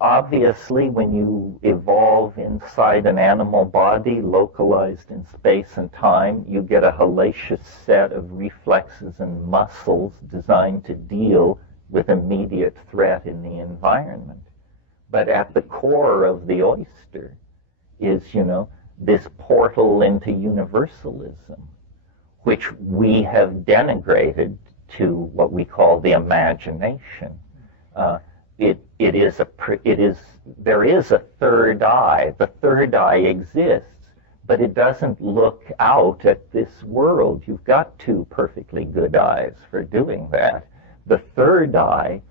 Obviously, when you evolve inside an animal body, localized in space and time, you get a hellacious set of reflexes and muscles designed to deal with immediate threat in the environment. But at the core of the oyster is, this portal into universalism, which we have denigrated to what we call the imagination. There is a third eye. The third eye exists, but it doesn't look out at this world. You've got two perfectly good eyes for doing that. The third eye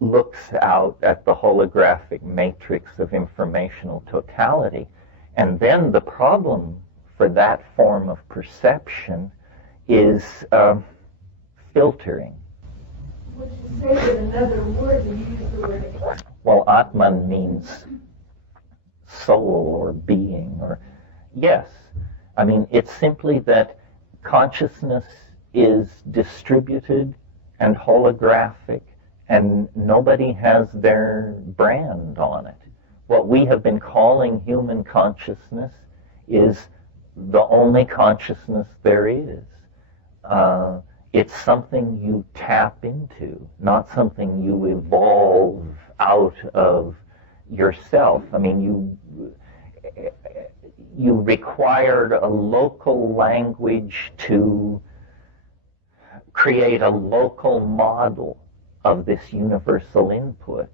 looks out at the holographic matrix of informational totality. And then the problem for that form of perception is filtering. Would you say that another word, you use the word? Well, Atman means soul or being, or yes. I mean, it's simply that consciousness is distributed and holographic, and nobody has their brand on it. What we have been calling human consciousness is the only consciousness there is. It's something you tap into, not something you evolve out of yourself. I mean, you required a local language to create a local model of this universal input.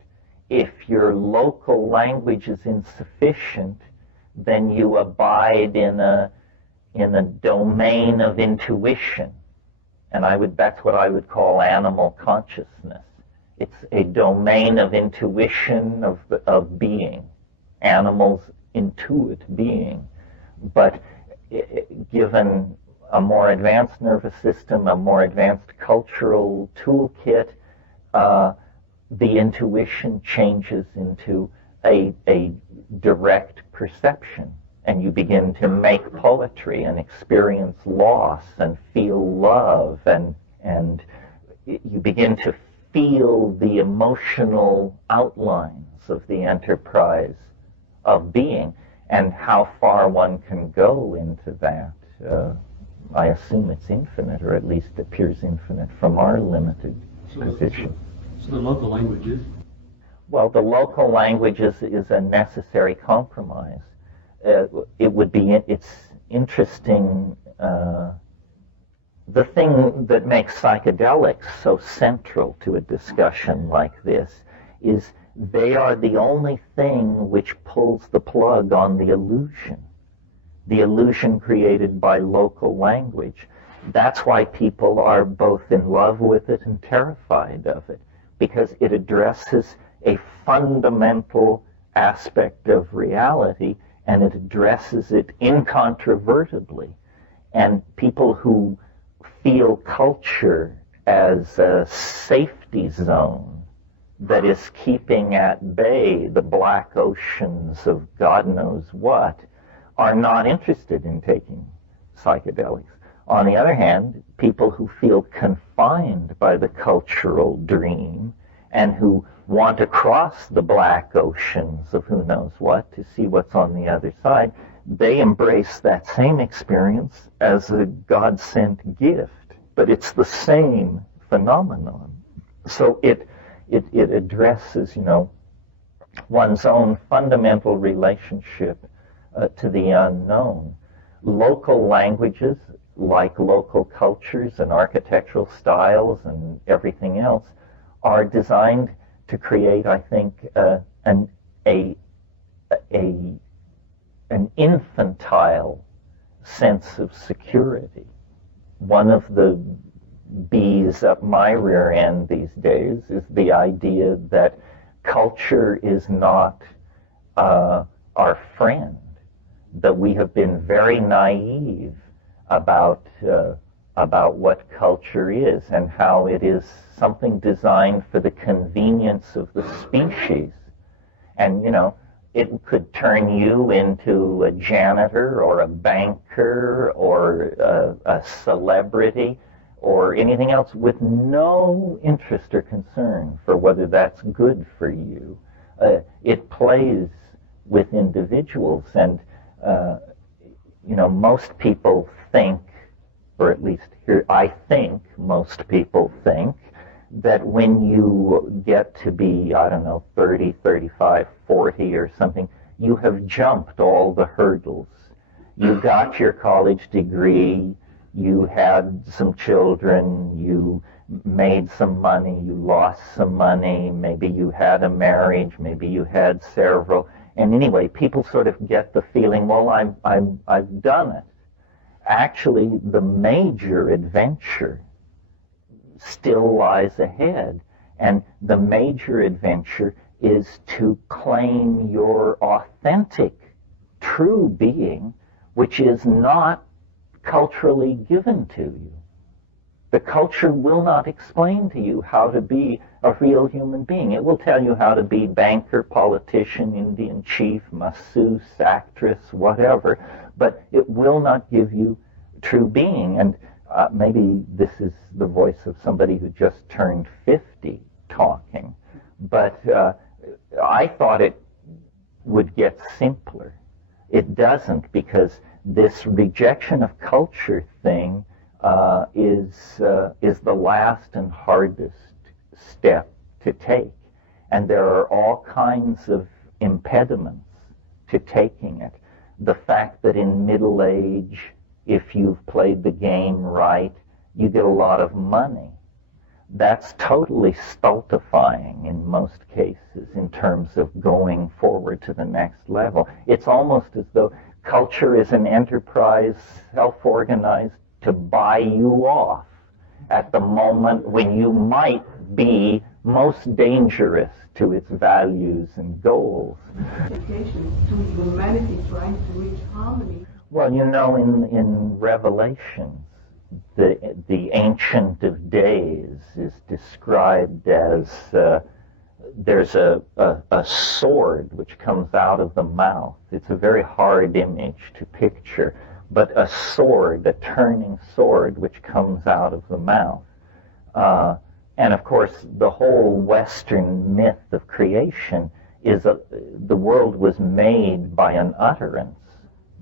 If your local language is insufficient, then you abide in a domain of intuition. And that's what I would call animal consciousness. It's a domain of intuition of being. Animals intuit being. But given a more advanced nervous system, a more advanced cultural toolkit, the intuition changes into a direct perception. And you begin to make poetry and experience loss and feel love, and you begin to feel the emotional outlines of the enterprise of being, and how far one can go into that. I assume it's infinite, or at least appears infinite from our limited position. So the local language is? Well, the local language is a necessary compromise. It's interesting, the thing that makes psychedelics so central to a discussion like this is they are the only thing which pulls the plug on the illusion created by local language. That's why people are both in love with it and terrified of it, because it addresses a fundamental aspect of reality, and it addresses it incontrovertibly. And people who feel culture as a safety zone that is keeping at bay the black oceans of God knows what are not interested in taking psychedelics. On the other hand, people who feel confined by the cultural dream and who want to cross the black oceans of who knows what to see what's on the other side, they embrace that same experience as a God-sent gift. But it's the same phenomenon. So it addresses, one's own fundamental relationship to the unknown. Local languages, like local cultures and architectural styles and everything else, are designed to create, I think, an infantile sense of security. One of the bees up my rear end these days is the idea that culture is not our friend, that we have been very naive about what culture is and how it is something designed for the convenience of the species. And, it could turn you into a janitor or a banker or a celebrity or anything else with no interest or concern for whether that's good for you. It plays with individuals, and most people think, or at least here, I think most people think that when you get to be, 30, 35, 40 or something, you have jumped all the hurdles. You got your college degree, you had some children, you made some money, you lost some money, maybe you had a marriage, maybe you had several. And anyway, people sort of get the feeling, well, I've done it. Actually, the major adventure still lies ahead. And the major adventure is to claim your authentic, true being, which is not culturally given to you. The culture will not explain to you how to be a real human being. It will tell you how to be banker, politician, Indian chief, masseuse, actress, whatever, but it will not give you true being. And maybe this is the voice of somebody who just turned 50 talking, but I thought it would get simpler. It doesn't, because this rejection of culture thing is the last and hardest step to take. And there are all kinds of impediments to taking it. The fact that in middle age, if you've played the game right, you get a lot of money. That's totally stultifying in most cases in terms of going forward to the next level. It's almost as though culture is an enterprise, self-organized, to buy you off at the moment when you might be most dangerous to its values and goals. To humanity trying to reach harmony. Well, in Revelations, the Ancient of Days is described as there's a sword which comes out of the mouth. It's a very hard image to picture, but a sword, a turning sword, which comes out of the mouth. And of course, the whole Western myth of creation is the world was made by an utterance.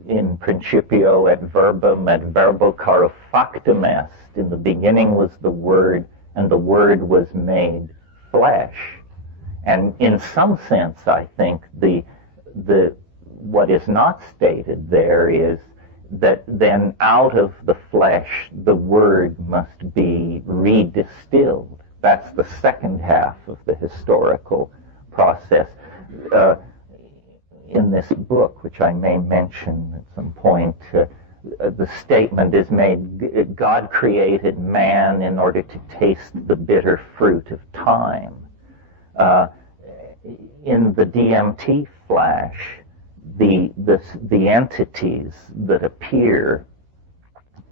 In principio et verbum et verbo caro factum est. In the beginning was the Word, and the Word was made flesh. And in some sense, I think what is not stated there is that then out of the flesh the Word must be redistilled. That's the second half of the historical process. In this book, which I may mention at some point, the statement is made, God created man in order to taste the bitter fruit of time. In the DMT flash, the entities that appear,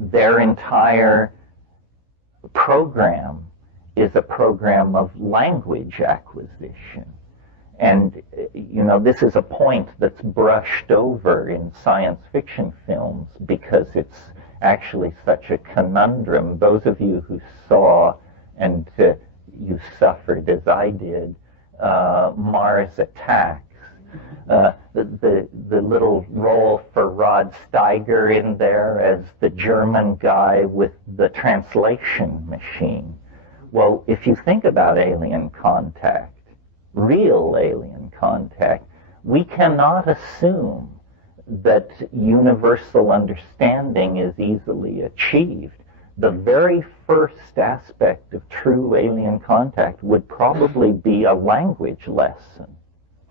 their entire program is a program of language acquisition. And, this is a point that's brushed over in science fiction films because it's actually such a conundrum. Those of you who saw, and you suffered as I did, Mars Attacks, the little role for Rod Steiger in there as the German guy with the translation machine. Well, if you think about alien contact, real alien contact, we cannot assume that universal understanding is easily achieved. The very first aspect of true alien contact would probably be a language lesson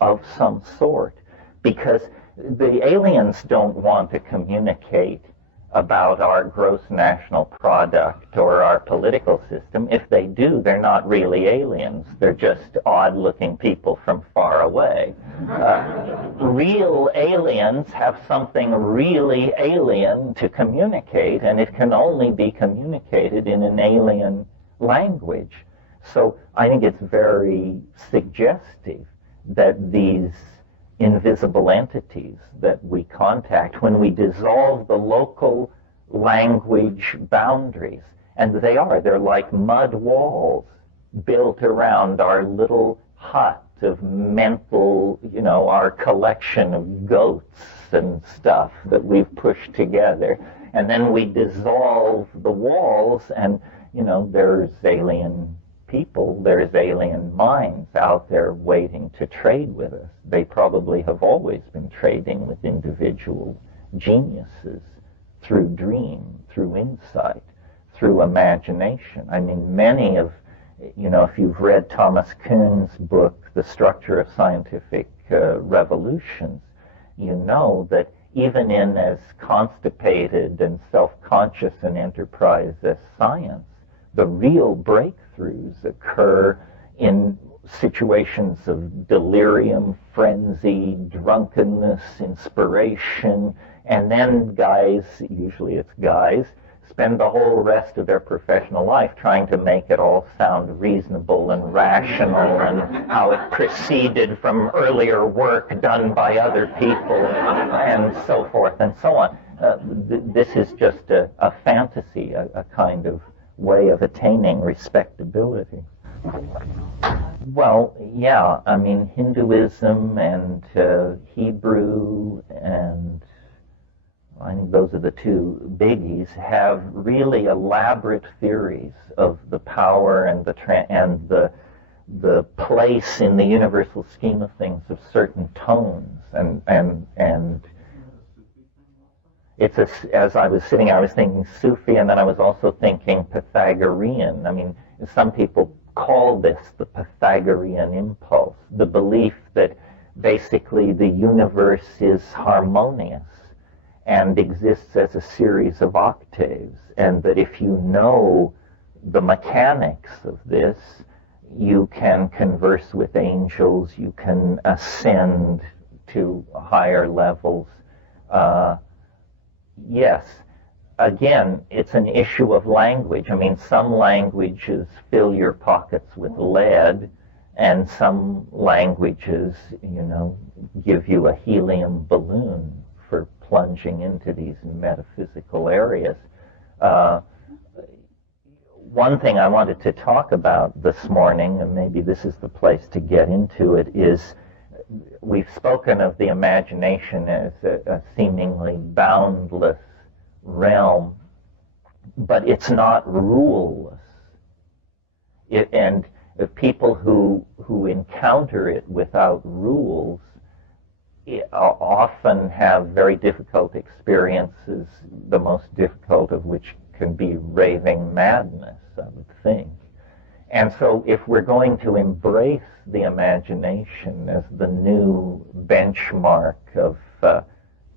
of some sort, because the aliens don't want to communicate about our gross national product or our political system. If they do, they're not really aliens. They're just odd-looking people from far away. Real aliens have something really alien to communicate, and it can only be communicated in an alien language. So I think it's very suggestive that these invisible entities that we contact, when we dissolve the local language boundaries, and they're like mud walls built around our little hut of mental our collection of goats and stuff that we've pushed together. And then we dissolve the walls, and, there's alien people, there's alien minds out there waiting to trade with us. They probably have always been trading with individual geniuses through dream, through insight, through imagination. I mean, many of, if you've read Thomas Kuhn's book, The Structure of Scientific Revolutions, you know that even in as constipated and self-conscious an enterprise as science, the real breakthroughs occur in situations of delirium, frenzy, drunkenness, inspiration, and then guys, usually it's guys, spend the whole rest of their professional life trying to make it all sound reasonable and rational and how it proceeded from earlier work done by other people and so forth and so on. This is just a fantasy, a kind of way of attaining respectability. Well, yeah, I mean, Hinduism and Hebrew, and I think those are the two biggies, have really elaborate theories of the power and the place in the universal scheme of things of certain tones, and it's as I was sitting, I was thinking Sufi, and then I was also thinking Pythagorean. I mean, some people call this the Pythagorean impulse, the belief that basically the universe is harmonious and exists as a series of octaves, and that if you know the mechanics of this, you can converse with angels, you can ascend to higher levels. Yes, again, it's an issue of language. I mean, some languages fill your pockets with lead, and some languages, give you a helium balloon for plunging into these metaphysical areas. One thing I wanted to talk about this morning, and maybe this is the place to get into it, is we've spoken of the imagination as a seemingly boundless realm, but it's not ruleless. And people who encounter it without rules often have very difficult experiences, the most difficult of which can be raving madness, I would think. And so if we're going to embrace the imagination as the new benchmark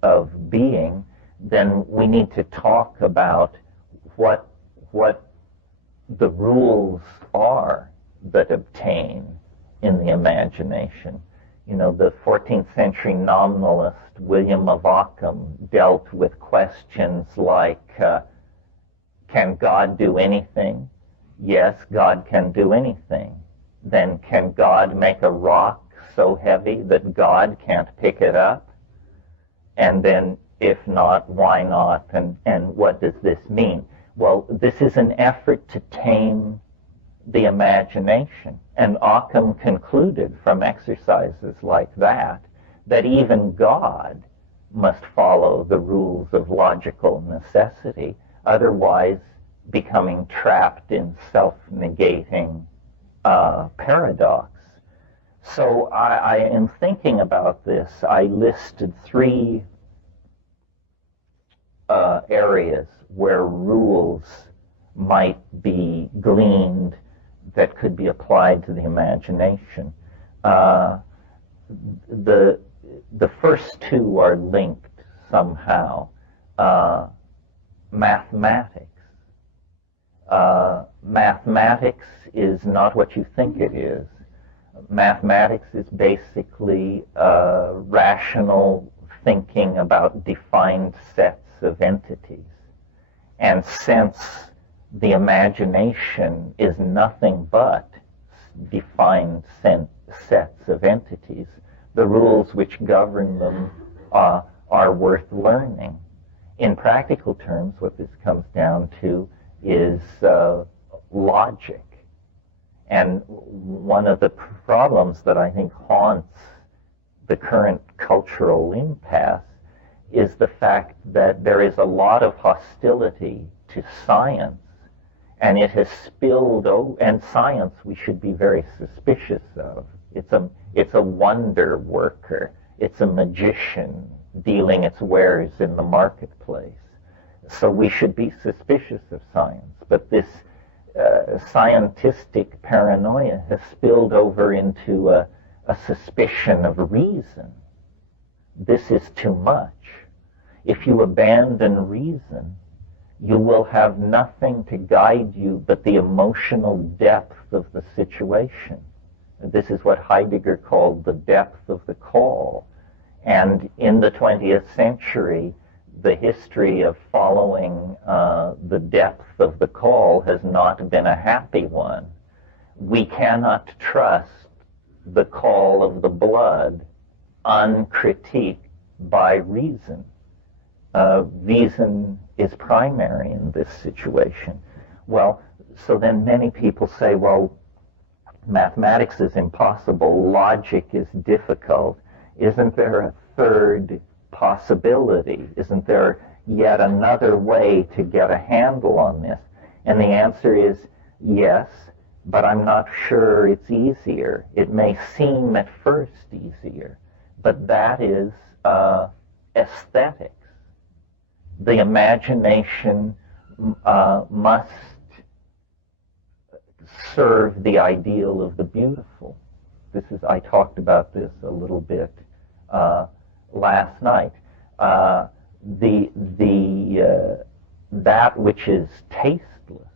of being, then we need to talk about what the rules are that obtain in the imagination. The 14th century nominalist William of Ockham dealt with questions like, can God do anything? Yes, God can do anything. Then can God make a rock so heavy that God can't pick it up? And then, if not, why not? And what does this mean? Well, this is an effort to tame the imagination. And Ockham concluded from exercises like that even God must follow the rules of logical necessity, otherwise becoming trapped in self-negating paradox. So I am thinking about this. I listed three areas where rules might be gleaned that could be applied to the imagination. The first two are linked somehow. Mathematics. Mathematics is not what you think it is. Mathematics is basically rational thinking about defined sets of entities. And since the imagination is nothing but defined sets of entities, the rules which govern them are worth learning. In practical terms, what this comes down to is logic. And one of the problems that I think haunts the current cultural impasse is the fact that there is a lot of hostility to science, and it has spilled over, and science we should be very suspicious of. It's a wonder worker. It's a magician dealing its wares in the marketplace. So we should be suspicious of science. But this scientistic paranoia has spilled over into a suspicion of reason. This is too much. If you abandon reason, you will have nothing to guide you but the emotional depth of the situation. This is what Heidegger called the depth of the call. And in the 20th century, the history of following the depth of the call has not been a happy one. We cannot trust the call of the blood uncritiqued by reason. Reason is primary in this situation. Well, so then many people say, well, mathematics is impossible, logic is difficult. Isn't there a third possibility? Isn't there yet another way to get a handle on this? And the answer is yes, but I'm not sure it's easier. It may seem at first easier, but that is aesthetics. The imagination must serve the ideal of the beautiful. I talked about this a little bit last night. That which is tasteless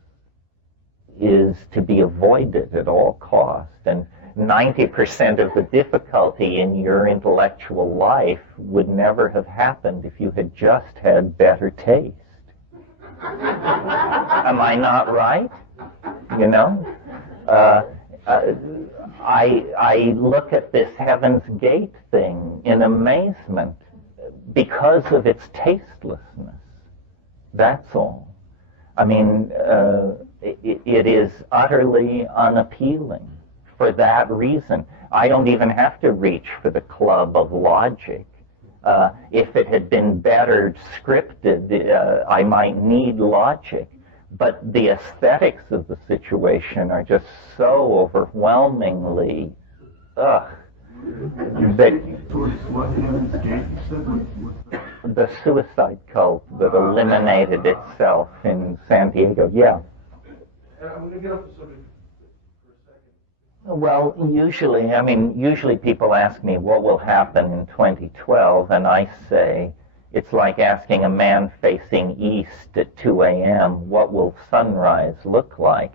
is to be avoided at all cost, and 90% of the difficulty in your intellectual life would never have happened if you had just had better taste. Am I not right? You know? I look at this Heaven's Gate thing in amazement because of its tastelessness. That's all. I mean, it is utterly unappealing for that reason. I don't even have to reach for the club of logic. If it had been better scripted, I might need logic. But the aesthetics of the situation are just so overwhelmingly, that the suicide cult that eliminated itself in San Diego. Yeah. I'm going to get off the subject for a second. Well, usually people ask me what will happen in 2012, and I say, it's like asking a man facing east at 2 a.m., what will sunrise look like?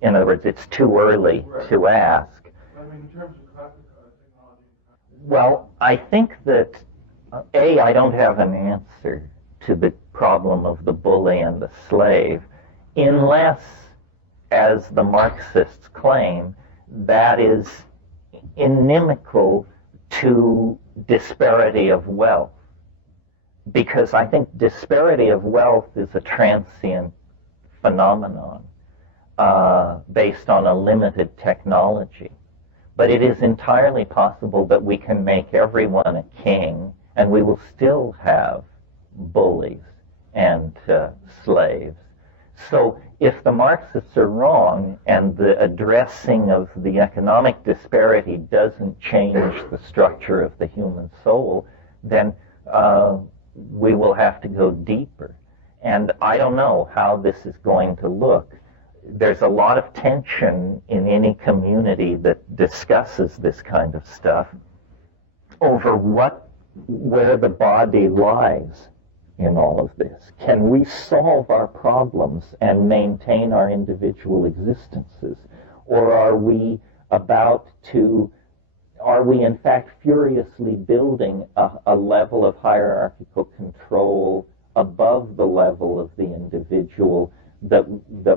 In other words, it's too early to ask. I mean, in terms of technology. Well, I think that, I don't have an answer to the problem of the bully and the slave, unless, as the Marxists claim, that is inimical to disparity of wealth. Because I think disparity of wealth is a transient phenomenon based on a limited technology. But it is entirely possible that we can make everyone a king, and we will still have bullies and slaves. So if the Marxists are wrong and the addressing of the economic disparity doesn't change the structure of the human soul, then we will have to go deeper. And I don't know how this is going to look. There's a lot of tension in any community that discusses this kind of stuff over where the body lies in all of this. Can we solve our problems and maintain our individual existences? Or are we in fact furiously building a level of hierarchical control above the level of the individual that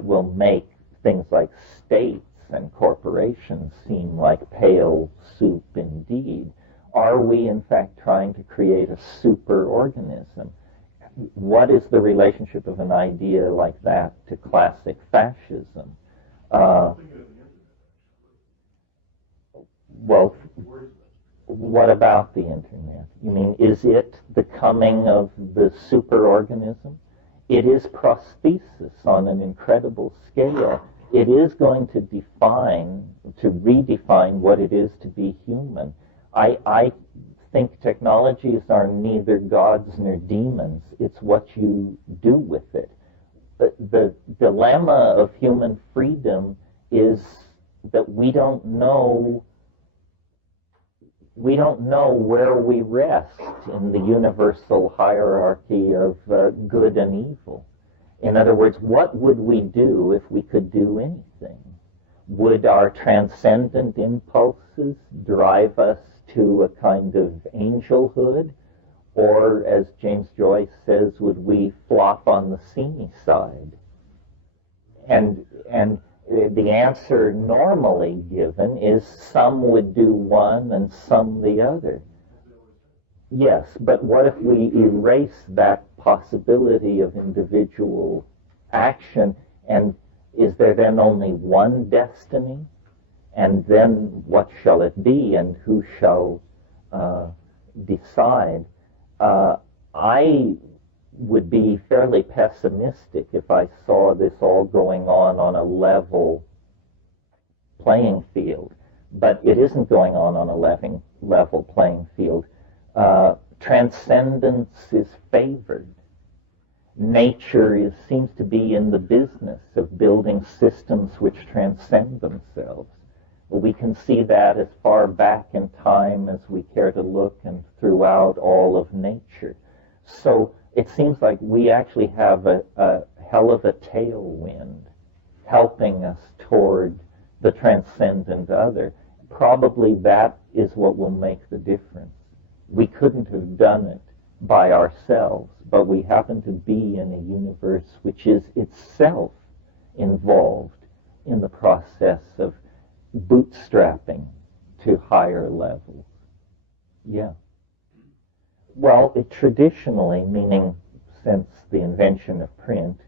will make things like states and corporations seem like pale soup indeed? Are we in fact trying to create a superorganism? What is the relationship of an idea like that to classic fascism? What about the internet? You mean, is it the coming of the superorganism? It is prosthesis on an incredible scale. It is going to redefine what it is to be human. I think technologies are neither gods nor demons. It's what you do with it. The dilemma of human freedom is that we don't know where we rest in the universal hierarchy of good and evil. In other words, what would we do if we could do anything? Would our transcendent impulses drive us to a kind of angelhood? Or, as James Joyce says, would we flop on the seamy side? And the answer normally given is some would do one and some the other. Yes, but what if we erase that possibility of individual action, and is there then only one destiny? And then what shall it be, and who shall decide? I would be fairly pessimistic if I saw this all going on a level playing field. But it isn't going on a level playing field. Transcendence is favored. Nature seems to be in the business of building systems which transcend themselves. We can see that as far back in time as we care to look and throughout all of nature. So it seems like we actually have a hell of a tailwind helping us toward the transcendent other. Probably that is what will make the difference. We couldn't have done it by ourselves, but we happen to be in a universe which is itself involved in the process of bootstrapping to higher levels. Yeah. Well, traditionally, meaning since the invention of print,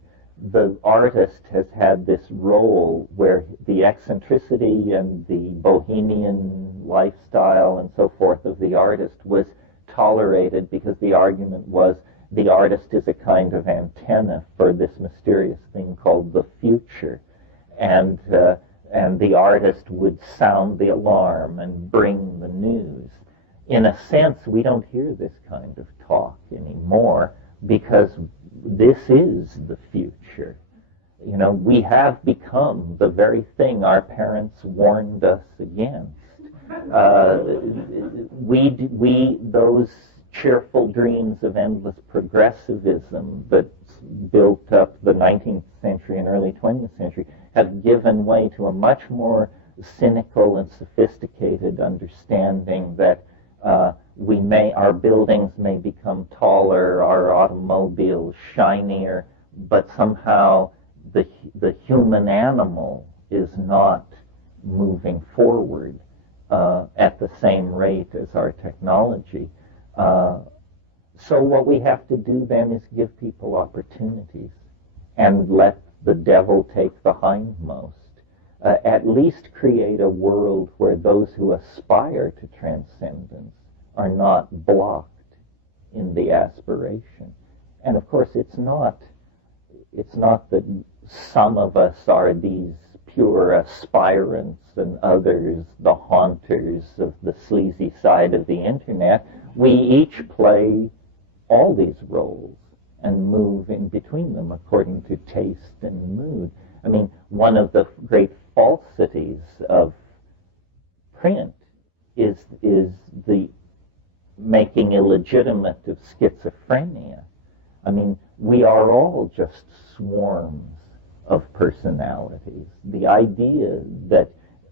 the artist has had this role where the eccentricity and the bohemian lifestyle and so forth of the artist was tolerated because the argument was the artist is a kind of antenna for this mysterious thing called the future. And the artist would sound the alarm and bring the news. In a sense, we don't hear this kind of talk anymore because this is the future. You know, we have become the very thing our parents warned us against. Those cheerful dreams of endless progressivism that built up the 19th century and early 20th century have given way to a much more cynical and sophisticated understanding that our buildings may become taller, our automobiles shinier, but somehow the human animal is not moving forward at the same rate as our technology. So what we have to do then is give people opportunities and let the devil take the hindmost. At least create a world where those who aspire to transcendence are not blocked in the aspiration. And of course, it's not that some of us are these pure aspirants and others the haunters of the sleazy side of the internet. We each play all these roles and move in between them according to taste and mood. I mean, one of the great falsities of print is the making illegitimate of schizophrenia. I mean, we are all just swarms of personalities. The idea that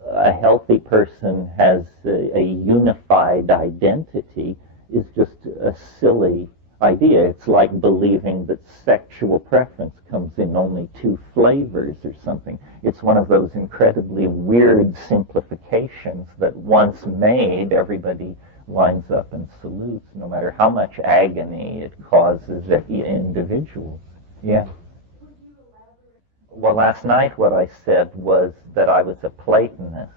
a healthy person has a unified identity is just a silly idea. It's like believing that sexual preference comes in only 2 flavors or something. It's one of those incredibly weird simplifications that once made, everybody lines up and salutes, no matter how much agony it causes individuals. Yeah. Well, last night what I said was that I was a Platonist,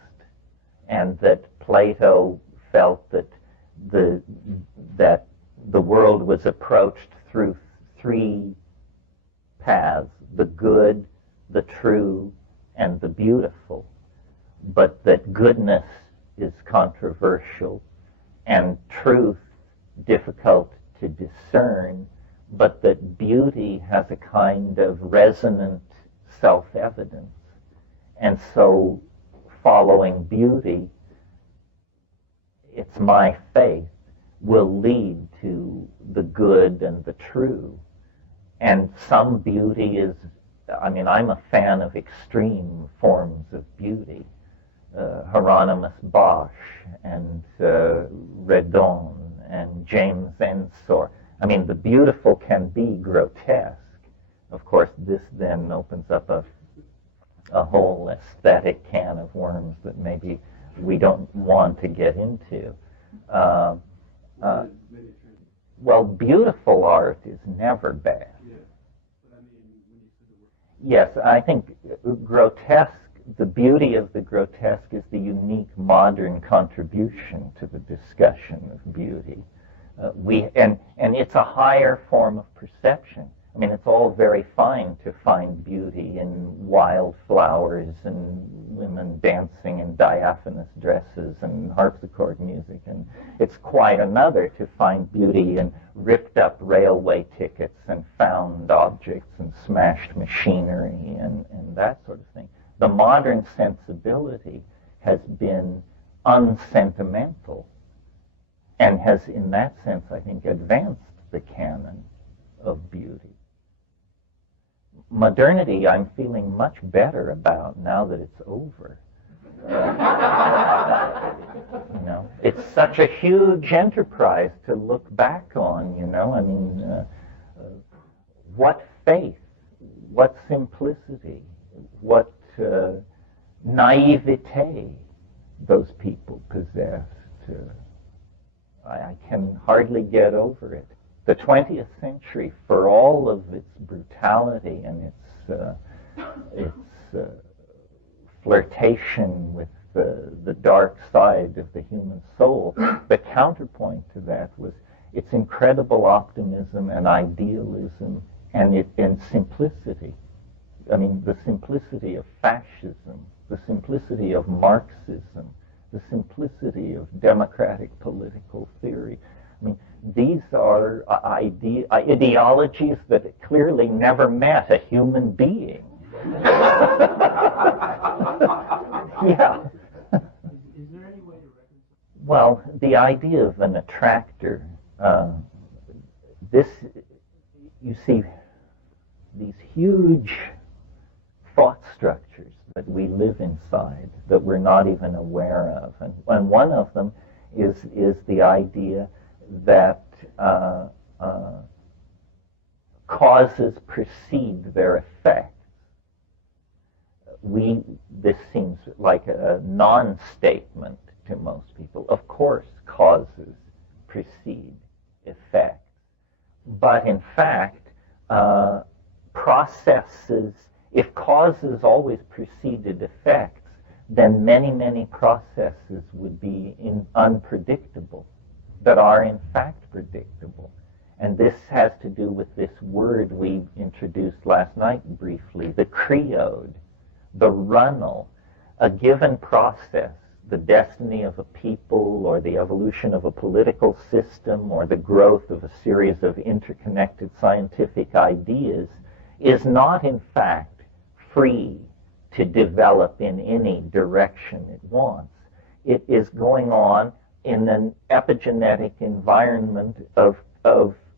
and that Plato felt that that the world was approached through three paths: the good, the true, and the beautiful. But that goodness is controversial and truth difficult to discern, but that beauty has a kind of resonant self-evidence. And so following beauty, it's my faith, will lead to the good and the true. And some beauty is, I'm a fan of extreme forms of beauty. Hieronymus Bosch and Redon and James Ensor. The beautiful can be grotesque. Of course, this then opens up a whole aesthetic can of worms that maybe we don't want to get into. Well, beautiful art is never bad. Yes, I think grotesque, the beauty of the grotesque is the unique modern contribution to the discussion of beauty. And it's a higher form of perception. It's all very fine to find beauty in wildflowers and women dancing in diaphanous dresses and harpsichord music, and it's quite another to find beauty in ripped up railway tickets and found objects and smashed machinery and that sort of thing. The modern sensibility has been unsentimental and has, in that sense, I think, advanced the canon of beauty. Modernity, I'm feeling much better about now that it's over. It's such a huge enterprise to look back on, what faith, what simplicity, what naivete those people possessed. I can hardly get over it. The 20th century, for all of its brutality and its flirtation with the dark side of the human soul, the counterpoint to that was its incredible optimism and idealism and simplicity. The simplicity of fascism, the simplicity of Marxism, the simplicity of democratic political theory. These are ideologies that clearly never met a human being. Yeah. Is there any way to reconcile? Well, the idea of an attractor, you see, these huge thought structures that we live inside that we're not even aware of. And one of them is the idea that causes precede their effects. This seems like a non-statement to most people. Of course, causes precede effects. But in fact, processes, if causes always preceded effects, then many, many processes would be unpredictable, that are in fact predictable. And this has to do with this word we introduced last night briefly, the creode, the runnel. A given process, the destiny of a people or the evolution of a political system or the growth of a series of interconnected scientific ideas, is not in fact free to develop in any direction it wants. It is going on in an epigenetic environment of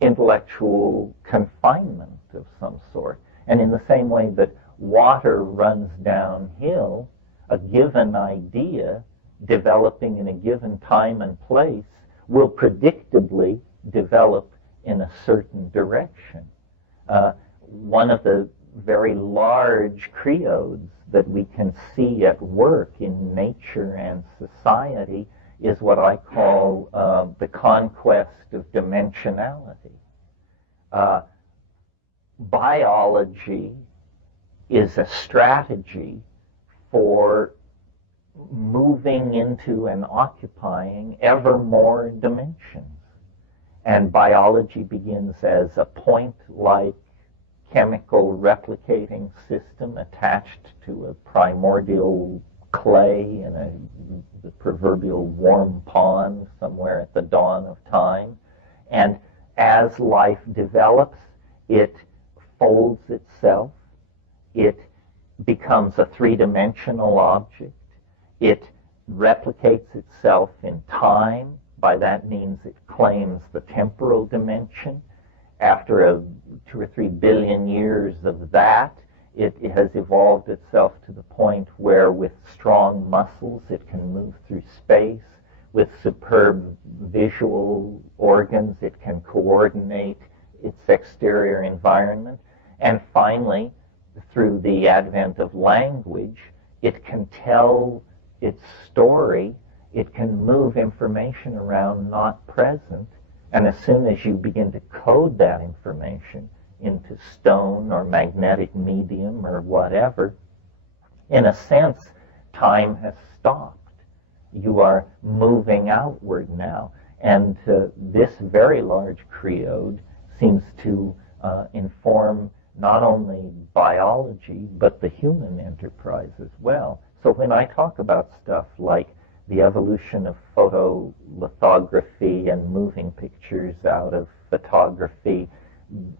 intellectual confinement of some sort. And in the same way that water runs downhill, a given idea developing in a given time and place will predictably develop in a certain direction. One of the very large creodes that we can see at work in nature and society is what I call the conquest of dimensionality. Biology is a strategy for moving into and occupying ever more dimensions. And biology begins as a point-like chemical replicating system attached to a primordial clay in the proverbial warm pond somewhere at the dawn of time. And as life develops, it folds itself. It becomes a three-dimensional object. It replicates itself in time. By that means it claims the temporal dimension. After 2 or 3 billion years of that, it has evolved itself to the point where with strong muscles it can move through space. With superb visual organs, it can coordinate its exterior environment. And finally, through the advent of language, it can tell its story. It can move information around not present. And as soon as you begin to code that information into stone or magnetic medium or whatever, in a sense, time has stopped. You are moving outward now. And this very large creode seems to inform not only biology, but the human enterprise as well. So when I talk about stuff like the evolution of photolithography and moving pictures out of photography,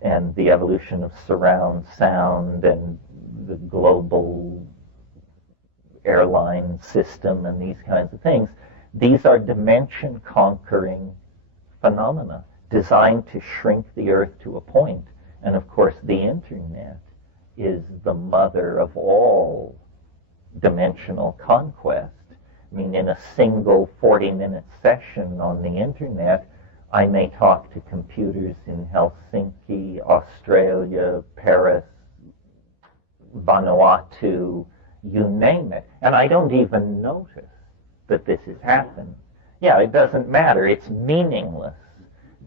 and the evolution of surround sound and the global airline system and these kinds of things, these are dimension-conquering phenomena designed to shrink the Earth to a point. And of course, the Internet is the mother of all dimensional conquest. I mean, in a single 40-minute session on the Internet, I may talk to computers in Helsinki, Australia, Paris, Vanuatu, you name it. And I don't even notice that this has happened. Yeah, it doesn't matter. It's meaningless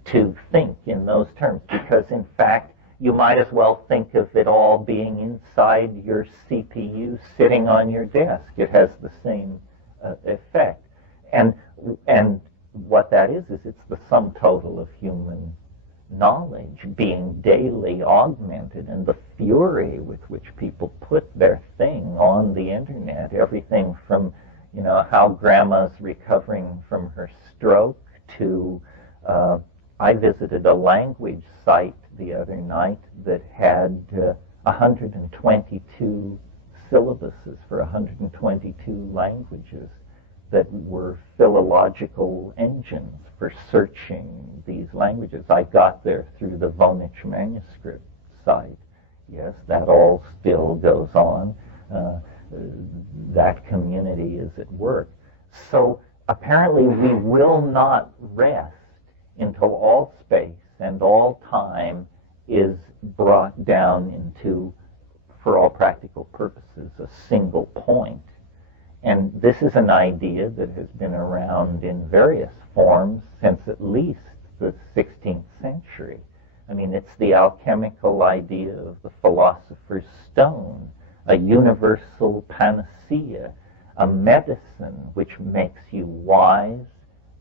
to think in those terms because, in fact, you might as well think of it all being inside your CPU sitting on your desk. It has the same effect. And what that is it's the sum total of human knowledge being daily augmented, and the fury with which people put their thing on the Internet, everything from, how grandma's recovering from her stroke to, I visited a language site the other night that had 122 syllabuses for 122 languages that were philological engines for searching these languages. I got there through the Vonich manuscript site. Yes, that all still goes on. That community is at work. So apparently we will not rest until all space and all time is brought down into, for all practical purposes, a single point. And this is an idea that has been around in various forms since at least the 16th century. I mean, it's the alchemical idea of the philosopher's stone, a universal panacea, a medicine which makes you wise,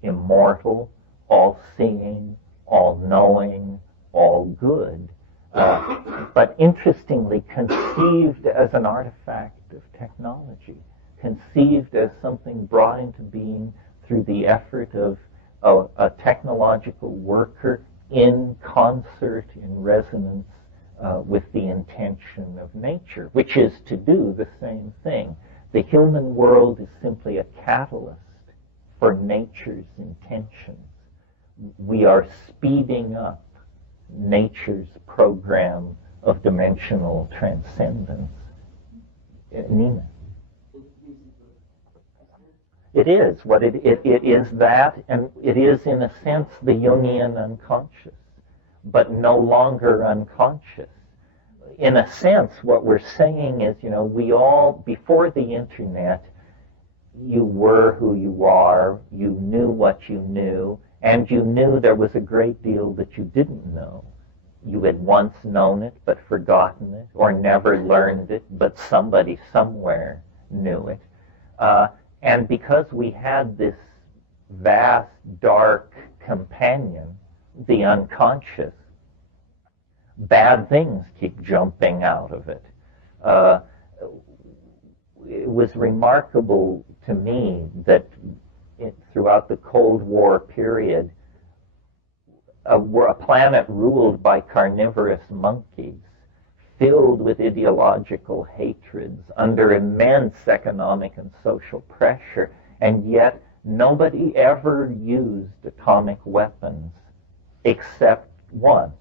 immortal, all-seeing, all-knowing, all good, but interestingly conceived as an artifact of technology, conceived as something brought into being through the effort of a technological worker in concert, in resonance with the intention of nature, which is to do the same thing. The human world is simply a catalyst for nature's intentions. We are speeding up nature's program of dimensional transcendence. Nina? It is. It is that, and it is, in a sense, the Jungian unconscious, but no longer unconscious. In a sense, what we're saying is, we all, before the Internet, you were who you are, you knew what you knew, and you knew there was a great deal that you didn't know. You had once known it, but forgotten it, or never learned it, but somebody somewhere knew it. And because we had this vast, dark companion, the unconscious, bad things keep jumping out of it. It was remarkable to me that throughout the Cold War period, a planet ruled by carnivorous monkeys, filled with ideological hatreds, under immense economic and social pressure, and yet nobody ever used atomic weapons except once,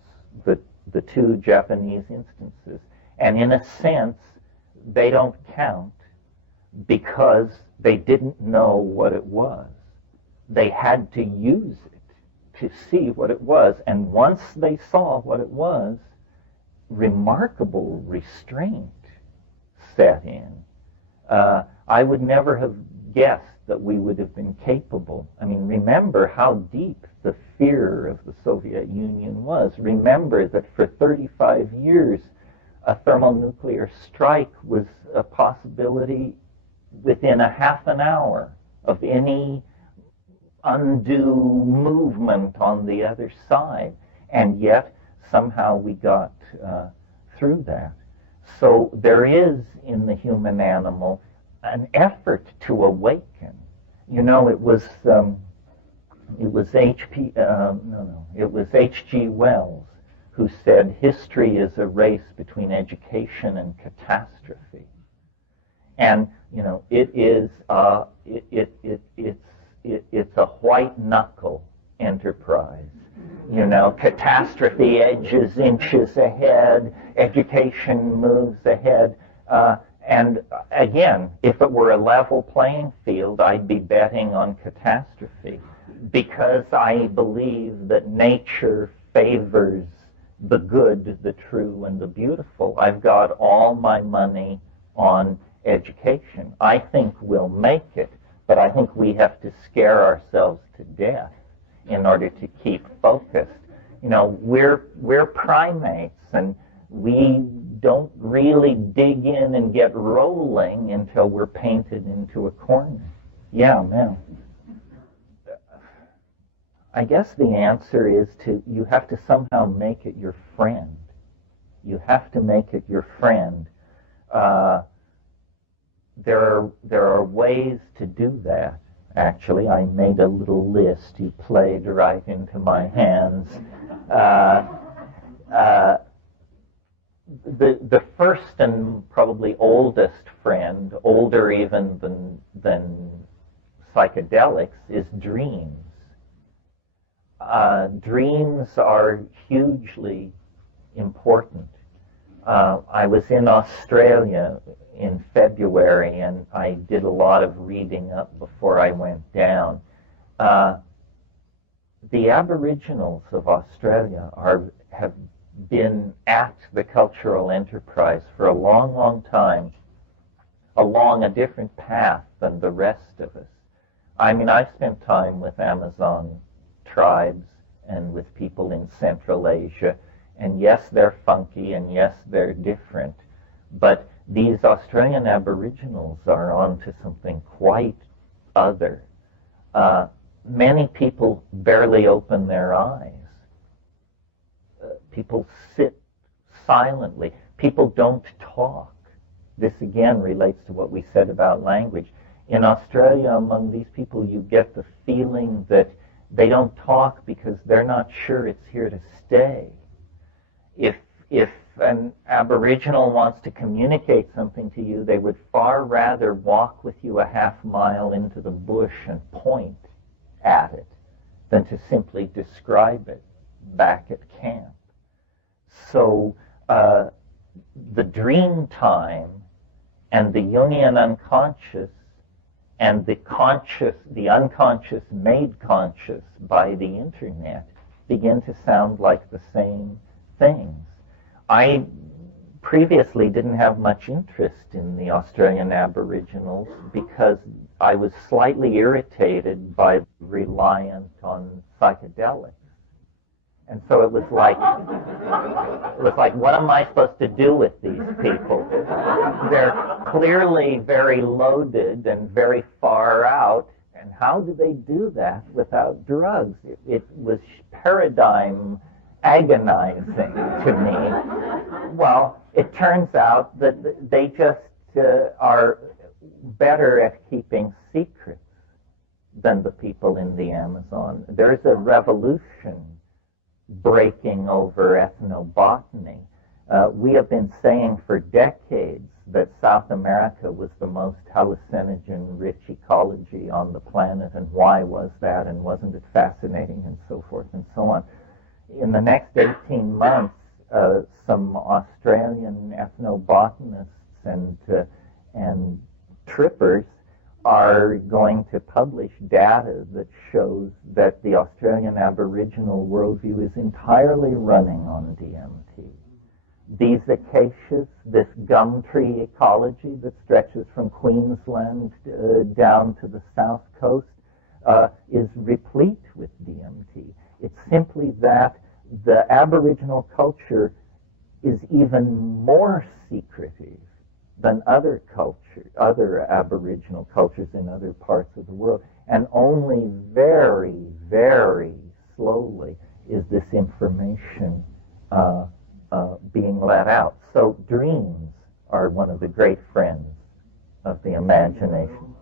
the two Japanese instances. And in a sense, they don't count because they didn't know what it was. They had to use it to see what it was. And once they saw what it was, remarkable restraint set in. I would never have guessed that we would have been capable. I mean, remember how deep the fear of the Soviet Union was. Remember that for 35 years, a thermonuclear strike was a possibility within a half an hour of any undue movement on the other side. And yet, somehow we got through that. So there is in the human animal an effort to awaken. You know, it was H.G. Wells who said history is a race between education and catastrophe. And you know, it's a white knuckle enterprise. You know, catastrophe edges inches ahead, education moves ahead. And again, if it were a level playing field, I'd be betting on catastrophe because I believe that nature favors the good, the true, and the beautiful. I've got all my money on education. I think we'll make it, but I think we have to scare ourselves to death in order to keep focused. You know, we're primates, and we don't really dig in and get rolling until we're painted into a corner. Yeah, man. I guess the answer is you have to somehow make it your friend. You have to make it your friend. There are ways to do that. Actually, I made a little list. You played right into my hands. The first and probably oldest friend, older even than psychedelics, is dreams. Dreams are hugely important. I was in Australia in February, and I did a lot of reading up before I went down. The Aboriginals of Australia have been at the cultural enterprise for a long, long time, along a different path than the rest of us. I mean, I spent time with Amazon tribes and with people in Central Asia, and yes, they're funky, and yes, they're different, but these Australian Aboriginals are onto something quite other. Many people barely open their eyes. People sit silently. People don't talk. This again relates to what we said about language. In Australia, among these people, you get the feeling that they don't talk because they're not sure it's here to stay. If an Aboriginal wants to communicate something to you, they would far rather walk with you a half mile into the bush and point at it than to simply describe it back at camp. So the dream time and the Jungian unconscious and the unconscious made conscious by the internet begin to sound like the same things. I previously didn't have much interest in the Australian Aboriginals because I was slightly irritated by reliance on psychedelics. And so it was like, what am I supposed to do with these people? They're clearly very loaded and very far out, and how do they do that without drugs? It was paradigm agonizing to me. Well, it turns out that they just are better at keeping secrets than the people in the Amazon. There's a revolution breaking over ethnobotany. We have been saying for decades that South America was the most hallucinogen-rich ecology on the planet, and why was that, and wasn't it fascinating, and so forth and so on. In the next 18 months, some Australian ethnobotanists and trippers are going to publish data that shows that the Australian Aboriginal worldview is entirely running on DMT. These acacias, this gum tree ecology that stretches from Queensland down to the south coast, is replete with DMT. It's simply that the Aboriginal culture is even more secretive than other Aboriginal cultures in other parts of the world. And only very, very slowly is this information being let out. So dreams are one of the great friends of the imagination.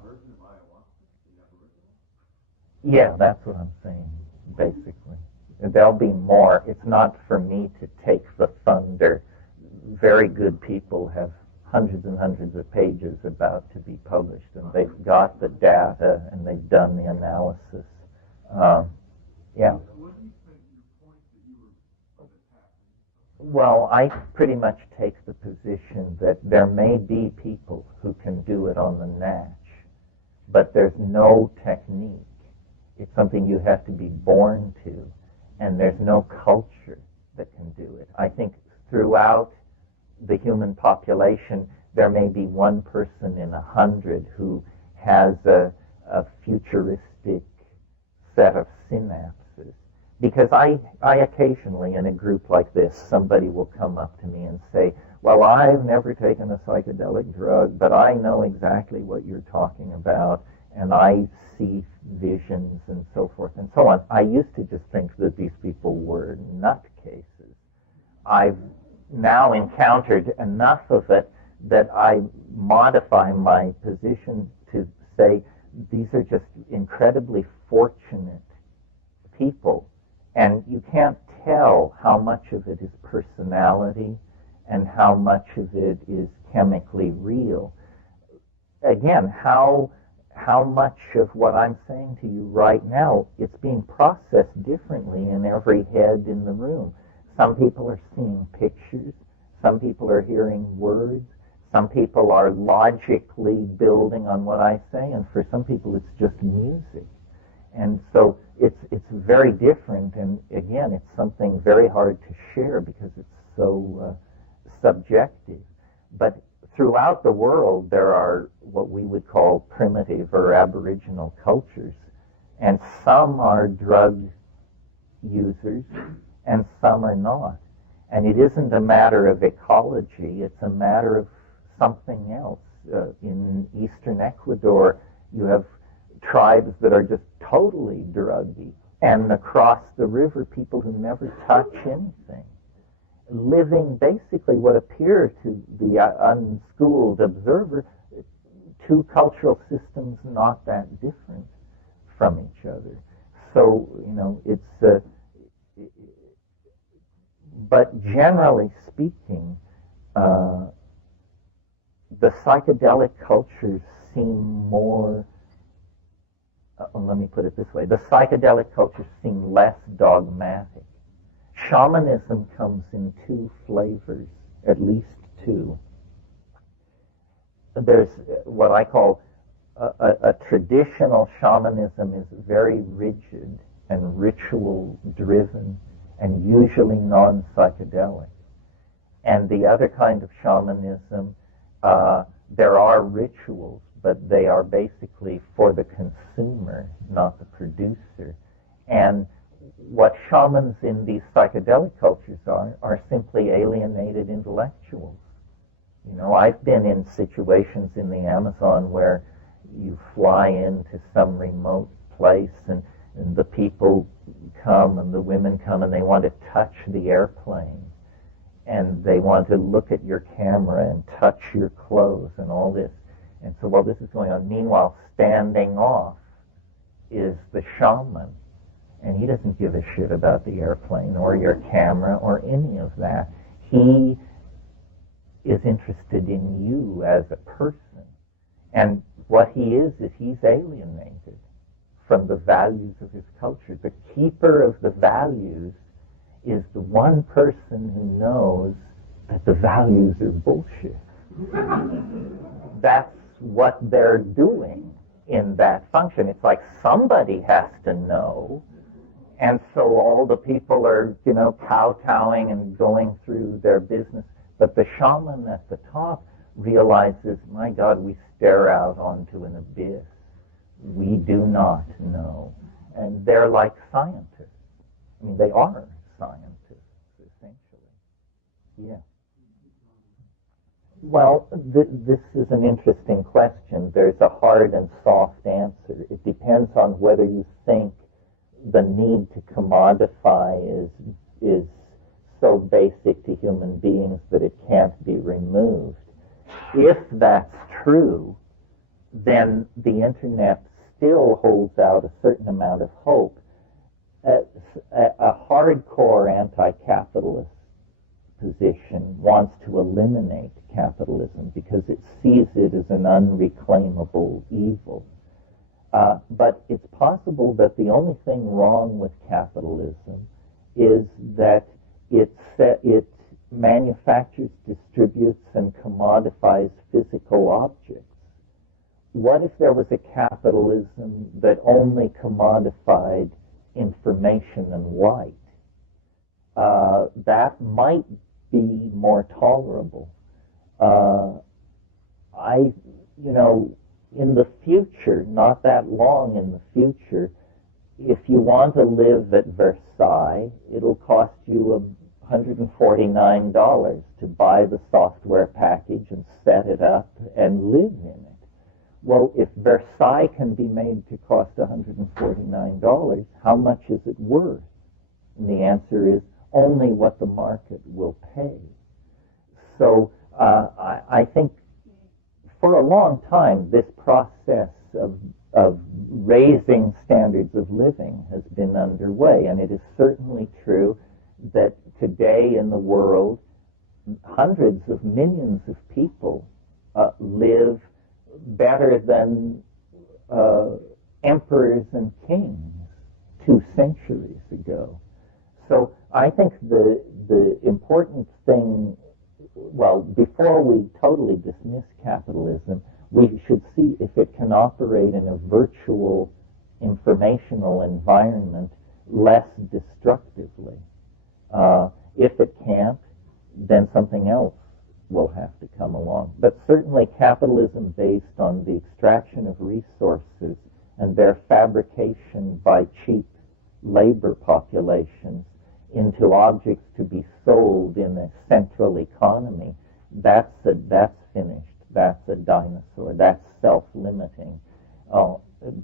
Yeah, that's what I'm saying, basically. There'll be more. It's not for me to take the thunder. Very good people have hundreds and hundreds of pages about to be published, and they've got the data and they've done the analysis. Yeah. Well, I pretty much take the position that there may be people who can do it on the natch, but there's no technique. It's something you have to be born to, and there's no culture that can do it. I think throughout the human population, there may be one person in 100 who has a futuristic set of synapses. Because I occasionally, in a group like this, somebody will come up to me and say, well, I've never taken a psychedelic drug, but I know exactly what you're talking about, and I see visions and so forth and so on. I used to just think that these people were nutcases. I've now encountered enough of it that I modify my position to say these are just incredibly fortunate people, and you can't tell how much of it is personality and how much of it is chemically real. Again, how much of what I'm saying to you right now, it's being processed differently in every head in the room. Some people are seeing pictures, some people are hearing words, some people are logically building on what I say, and for some people it's just music. And so it's very different, and again, it's something very hard to share because it's so subjective. But throughout the world, there are what we would call primitive or aboriginal cultures, and some are drug users, and some are not. And it isn't a matter of ecology, it's a matter of something else. In eastern Ecuador, you have tribes that are just totally druggy, and across the river, people who never touch anything, living basically what appear to the unschooled observer, two cultural systems not that different from each other. So, it's but generally speaking, the psychedelic cultures seem more, let me put it this way, the psychedelic cultures seem less dogmatic. Shamanism comes in two flavors, at least two. There's what I call a traditional shamanism is very rigid and ritual-driven and usually non-psychedelic. And the other kind of shamanism, there are rituals, but they are basically for the consumer, not the producer. And what shamans in these psychedelic cultures are simply alienated intellectuals. You know, I've been in situations in the Amazon where you fly into some remote place and the people come and the women come and they want to touch the airplane and they want to look at your camera and touch your clothes and all this. And so while this is going on, meanwhile, standing off is the shaman. And he doesn't give a shit about the airplane or your camera or any of that. He is interested in you as a person. And what he is he's alienated from the values of his culture. The keeper of the values is the one person who knows that the values are bullshit. That's what they're doing in that function. It's like somebody has to know. And so all the people are, you know, kowtowing and going through their business. But the shaman at the top realizes, my God, we stare out onto an abyss. We do not know. And they're like scientists. I mean, they are scientists, essentially. Yeah. Well, this is an interesting question. There's a hard and soft answer. It depends on whether you think the need to commodify is so basic to human beings that it can't be removed. If that's true, then the internet still holds out a certain amount of hope. A hardcore anti-capitalist position wants to eliminate capitalism because it sees it as an unreclaimable evil. But it's possible that the only thing wrong with capitalism is that it manufactures, distributes, and commodifies physical objects. What if there was a capitalism that only commodified information and light? That might be more tolerable. In the future, not that long in the future, if you want to live at Versailles, it'll cost you $149 to buy the software package and set it up and live in it. Well, if Versailles can be made to cost $149, how much is it worth? And the answer is only what the market will pay. So I think for a long time, this process of raising standards of living has been underway, and it is certainly true that today in the world, hundreds of millions of people live better than emperors and kings 2 centuries ago. So I think the important thing, well, before we totally dismiss capitalism, we should see if it can operate in a virtual informational environment less destructively. If it can't, then something else will have to come along. But certainly capitalism based on the extraction of resources and their fabrication by cheap labor populations into objects to be sold in a central economy, that's finished. That's a dinosaur. That's self-limiting.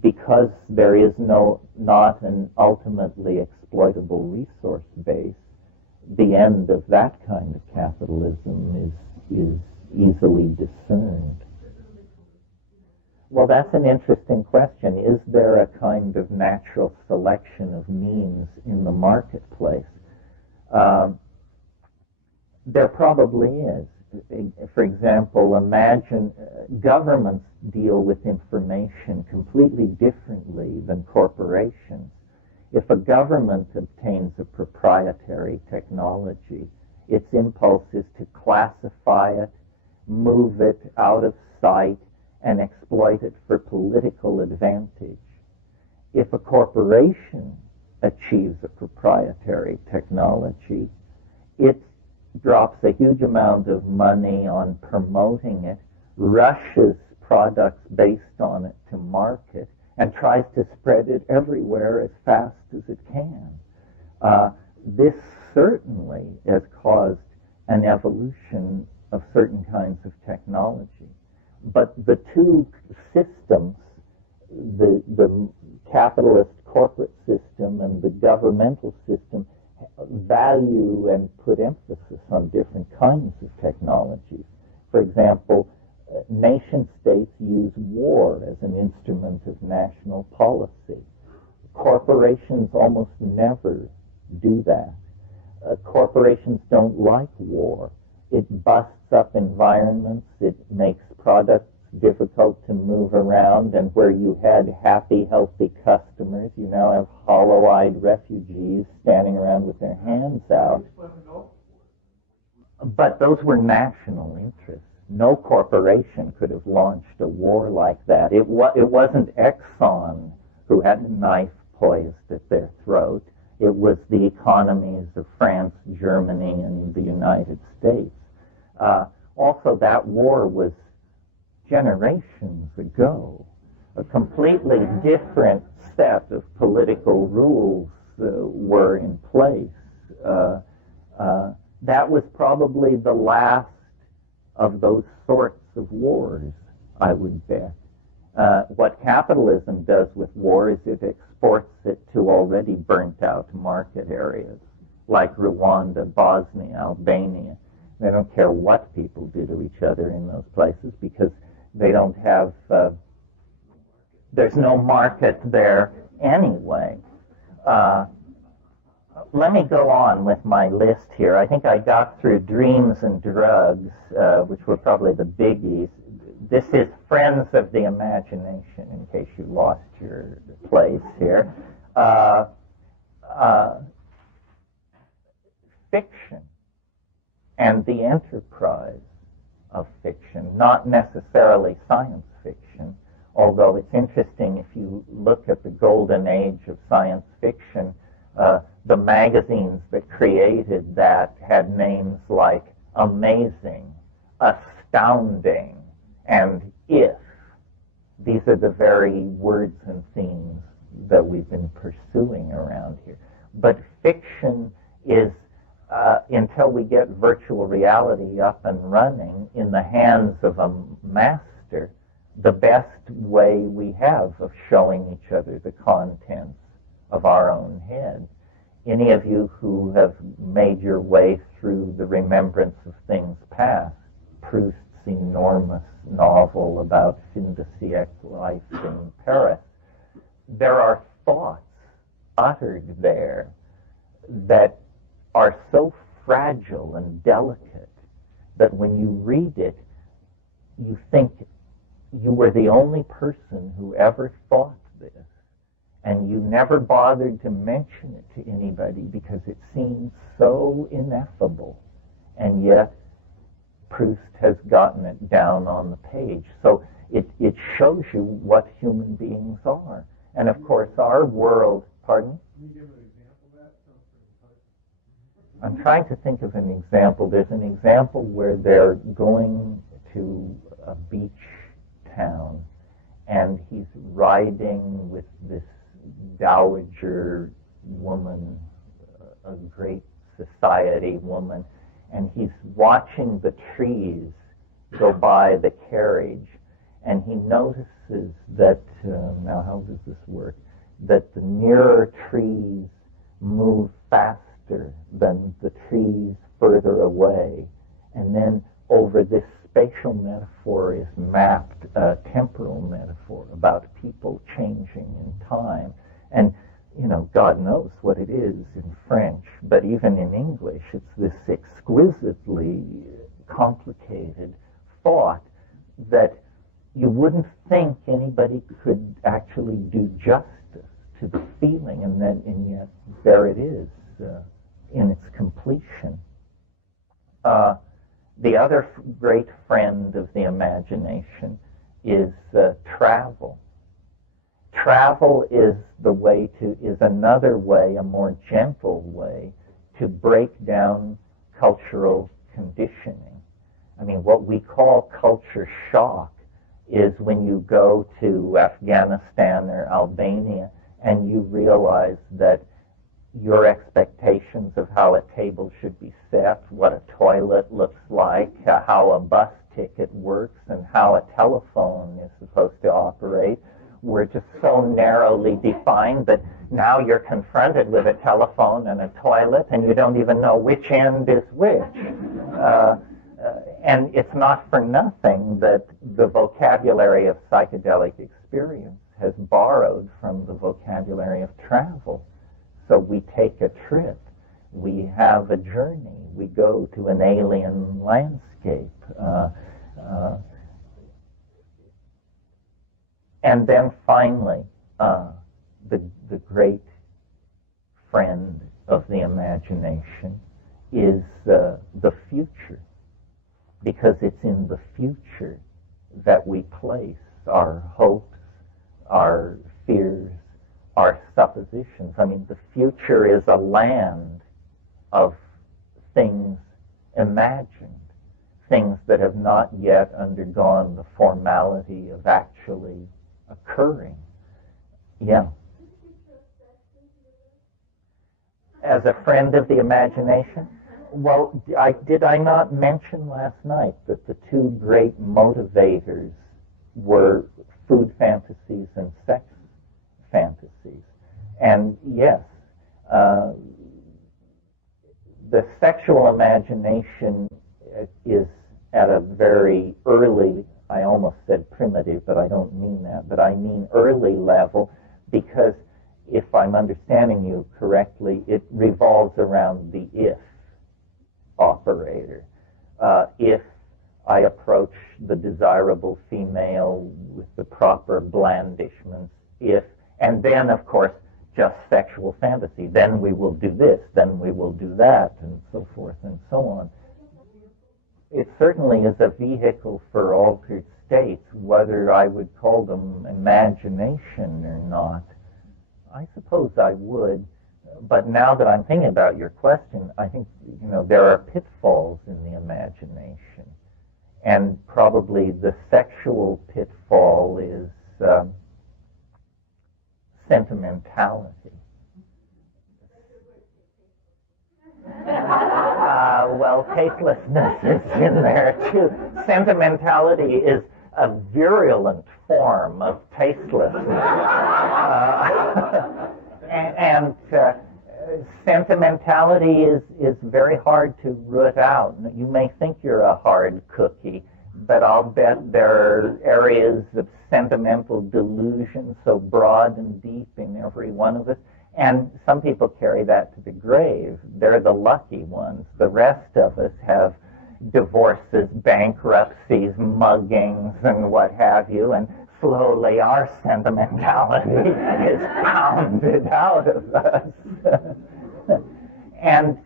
Because there is not an ultimately exploitable resource base, the end of that kind of capitalism is easily discerned. Well, that's an interesting question. Is there a kind of natural selection of means in the marketplace? There probably is. For example, imagine governments deal with information completely differently than corporations. If a government obtains a proprietary technology, its impulse is to classify it, move it out of sight, and exploit it for political advantage. If a corporation achieves a proprietary technology, it drops a huge amount of money on promoting it, rushes products based on it to market, and tries to spread it everywhere as fast as it can. This certainly has caused an evolution of certain kinds of technology. But the two systems, the capitalist corporate system and the governmental system, value and put emphasis on different kinds of technologies. For example, nation states use war as an instrument of national policy. Corporations almost never do that. Corporations don't like war. It busts up environments. It makes products difficult to move around, and where you had happy, healthy customers, you now have hollow-eyed refugees standing around with their hands out. But those were national interests. No corporation could have launched a war like that. It wasn't Exxon who had a knife poised at their throat. It was the economies of France, Germany, and the United States. Also, that war was generations ago. A completely different set of political rules were in place. That was probably the last of those sorts of wars, I would bet. What capitalism does with war is it exports it to already burnt out market areas like Rwanda, Bosnia, Albania. They don't care what people do to each other in those places because they don't have, there's no market there anyway. Let me go on with my list here. I think I got through dreams and drugs, which were probably the biggies. This is Friends of the Imagination, in case you lost your place here. Fiction and the enterprise of fiction, not necessarily science fiction, although it's interesting if you look at the golden age of science fiction, the magazines that created that had names like Amazing, Astounding, and If. These are the very words and themes that we've been pursuing around here. But fiction is, until we get virtual reality up and running in the hands of a master, the best way we have of showing each other the contents of our own head. Any of you who have made your way through the Remembrance of Things Past, Proust's enormous novel about fin de siècle life in Paris, there are thoughts uttered there that are so fragile and delicate that when you read it, you think you were the only person who ever thought this, and you never bothered to mention it to anybody because it seemed so ineffable, and yet Proust has gotten it down on the page. So it shows you what human beings are. And of course our world, pardon? Can you give an example of that? I'm trying to think of an example. There's an example where they're going to a beach town, and he's riding with this dowager woman, a great society woman, and he's watching the trees go by the carriage, and he notices that, now how does this work, that the nearer trees move faster than the trees further away. And then over this spatial metaphor is mapped a temporal metaphor about people changing in time. And, you know, God knows what it is in French, but even in English, it's this exquisitely complicated thought that you wouldn't think anybody could actually do justice to the feeling, and yet there it is in its completion. The other great friend of the imagination is travel. Travel is another way, a more gentle way, to break down cultural conditioning. I mean, what we call culture shock is when you go to Afghanistan or Albania and you realize that your expectations of how a table should be set, what a toilet looks like, how a bus ticket works, and how a telephone is supposed to operate were just so narrowly defined that now you're confronted with a telephone and a toilet and you don't even know which end is which. And it's not for nothing that the vocabulary of psychedelic experience has borrowed from the vocabulary of travel. So we take a trip, we have a journey, we go to an alien landscape. And then finally, the great friend of the imagination is the future, because it's in the future that we place our hopes, our fears, our suppositions. I mean, the future is a land of things imagined, things that have not yet undergone the formality of actually occurring. Yeah. As a friend of the imagination? Well, did I not mention last night that the two great motivators were food fantasies and sex fantasies? And yes, the sexual imagination is at a very early, I almost said primitive, but I don't mean that, but I mean early level, because if I'm understanding you correctly, it revolves around the if operator. If I approach the desirable female with the proper blandishments, if, and then of course just sexual fantasy, then we will do this, then we will do that, and so forth and so on. It certainly is a vehicle for altered states, whether I would call them imagination or not. I suppose I would, but now that I'm thinking about your question, I think, there are pitfalls in the imagination. And probably the sexual pitfall is sentimentality. Well, tastelessness is in there too. Sentimentality is a virulent form of tastelessness. And sentimentality is very hard to root out. You may think you're a hard cookie, but I'll bet there are areas of sentimental delusion so broad and deep in every one of us. And some people carry that to the grave. They're the lucky ones. The rest of us have divorces, bankruptcies, muggings, and what have you, and slowly our sentimentality is pounded out of us. And,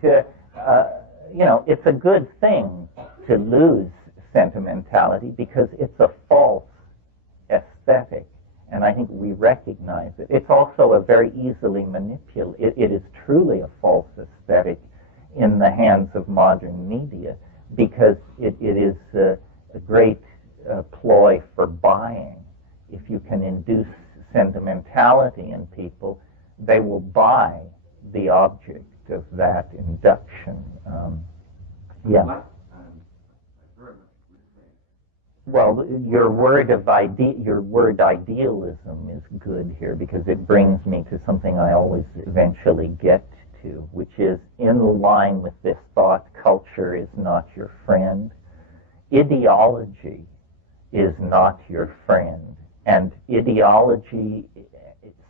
it's a good thing to lose sentimentality because it's a false aesthetic. And I think we recognize it. It's also a very easily manipulated. It is truly a false aesthetic in the hands of modern media because it is a great ploy for buying. If you can induce sentimentality in people, they will buy the object of that induction. Yeah. Well, your word idealism is good here because it brings me to something I always eventually get to, which is in line with this thought: culture is not your friend. Ideology is not your friend. And ideology,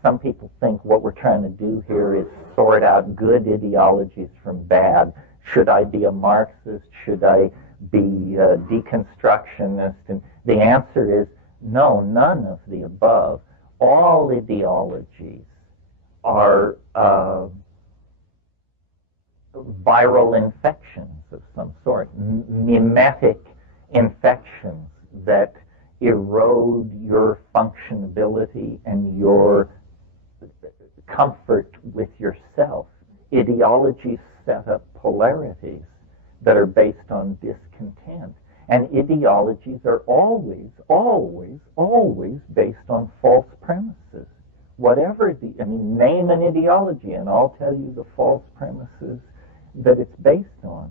some people think what we're trying to do here is sort out good ideologies from bad. Should I be a Marxist? Should I be a deconstructionist? And the answer is no, none of the above. All ideologies are viral infections of some sort, mimetic infections that erode your functionability and your comfort with yourself. Ideologies set up polarities that are based on discontent. And ideologies are always, always, always based on false premises. whatever name an ideology, and I'll tell you the false premises that it's based on.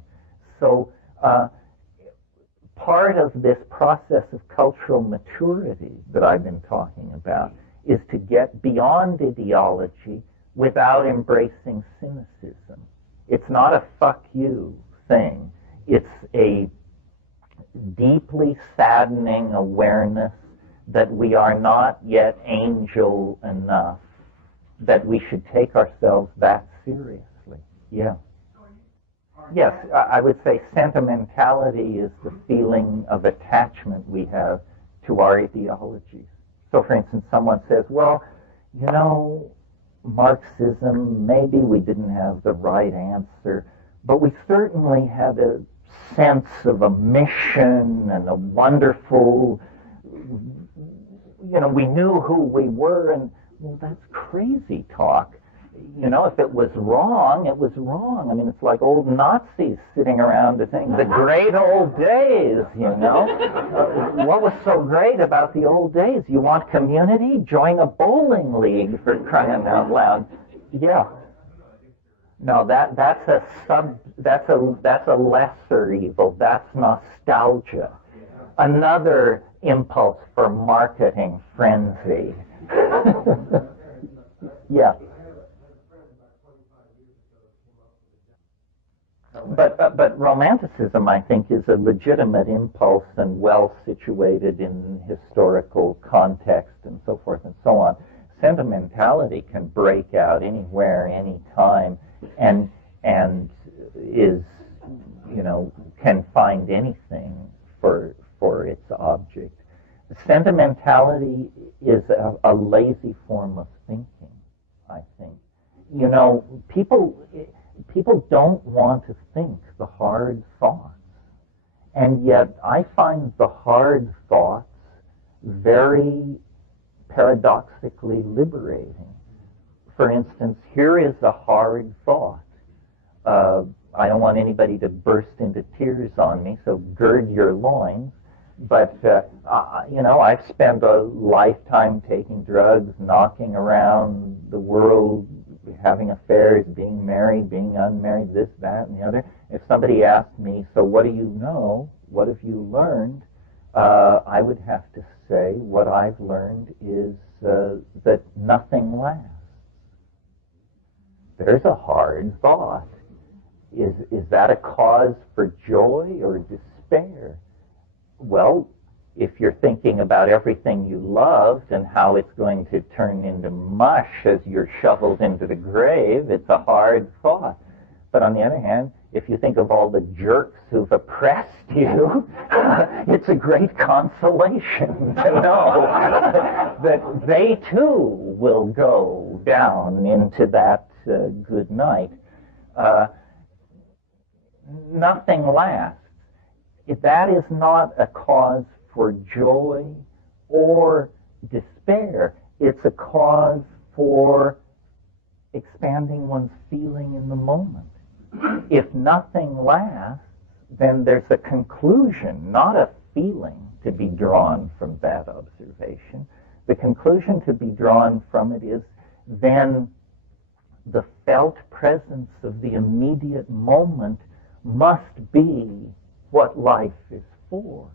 So part of this process of cultural maturity that I've been talking about is to get beyond ideology without embracing cynicism. It's not a fuck you thing. It's a deeply saddening awareness that we are not yet angel enough, that we should take ourselves that seriously. Yeah. Yes, I would say sentimentality is the feeling of attachment we have to our ideologies. So, for instance, someone says, well, Marxism, maybe we didn't have the right answer, but we certainly had a sense of a mission and a wonderful, we knew who we were, and, well, that's crazy talk. If it was wrong, it was wrong. It's like old Nazis sitting around and saying, the great old days, What was so great about the old days? You want community? Join a bowling league, for crying out loud. Yeah. No, that's a lesser evil. That's nostalgia. Another impulse for marketing frenzy. Yeah. But romanticism, I think, is a legitimate impulse and well situated in historical context and so forth and so on. Sentimentality can break out anywhere, anytime, and is, can find anything for its object. Sentimentality is a lazy form of thinking, I think. People don't want to think the hard thoughts. And yet I find the hard thoughts very paradoxically liberating. For instance, here is a hard thought. I don't want anybody to burst into tears on me, so gird your loins. But, I've spent a lifetime taking drugs, knocking around the world, having affairs, being married, being unmarried, this, that, and the other. If somebody asked me, so what do you know? What have you learned? I would have to say what I've learned is that nothing lasts. There's a hard thought. Is that a cause for joy or despair? Well, if you're thinking about everything you loved and how it's going to turn into mush as you're shoveled into the grave, it's a hard thought. But on the other hand, if you think of all the jerks who've oppressed you, it's a great consolation to know that they too will go down into that good night. Nothing lasts. If that is not a cause for joy or despair, it's a cause for expanding one's feeling in the moment. If nothing lasts, then there's a conclusion, not a feeling, to be drawn from that observation. The conclusion to be drawn from it is then the felt presence of the immediate moment must be what life is for.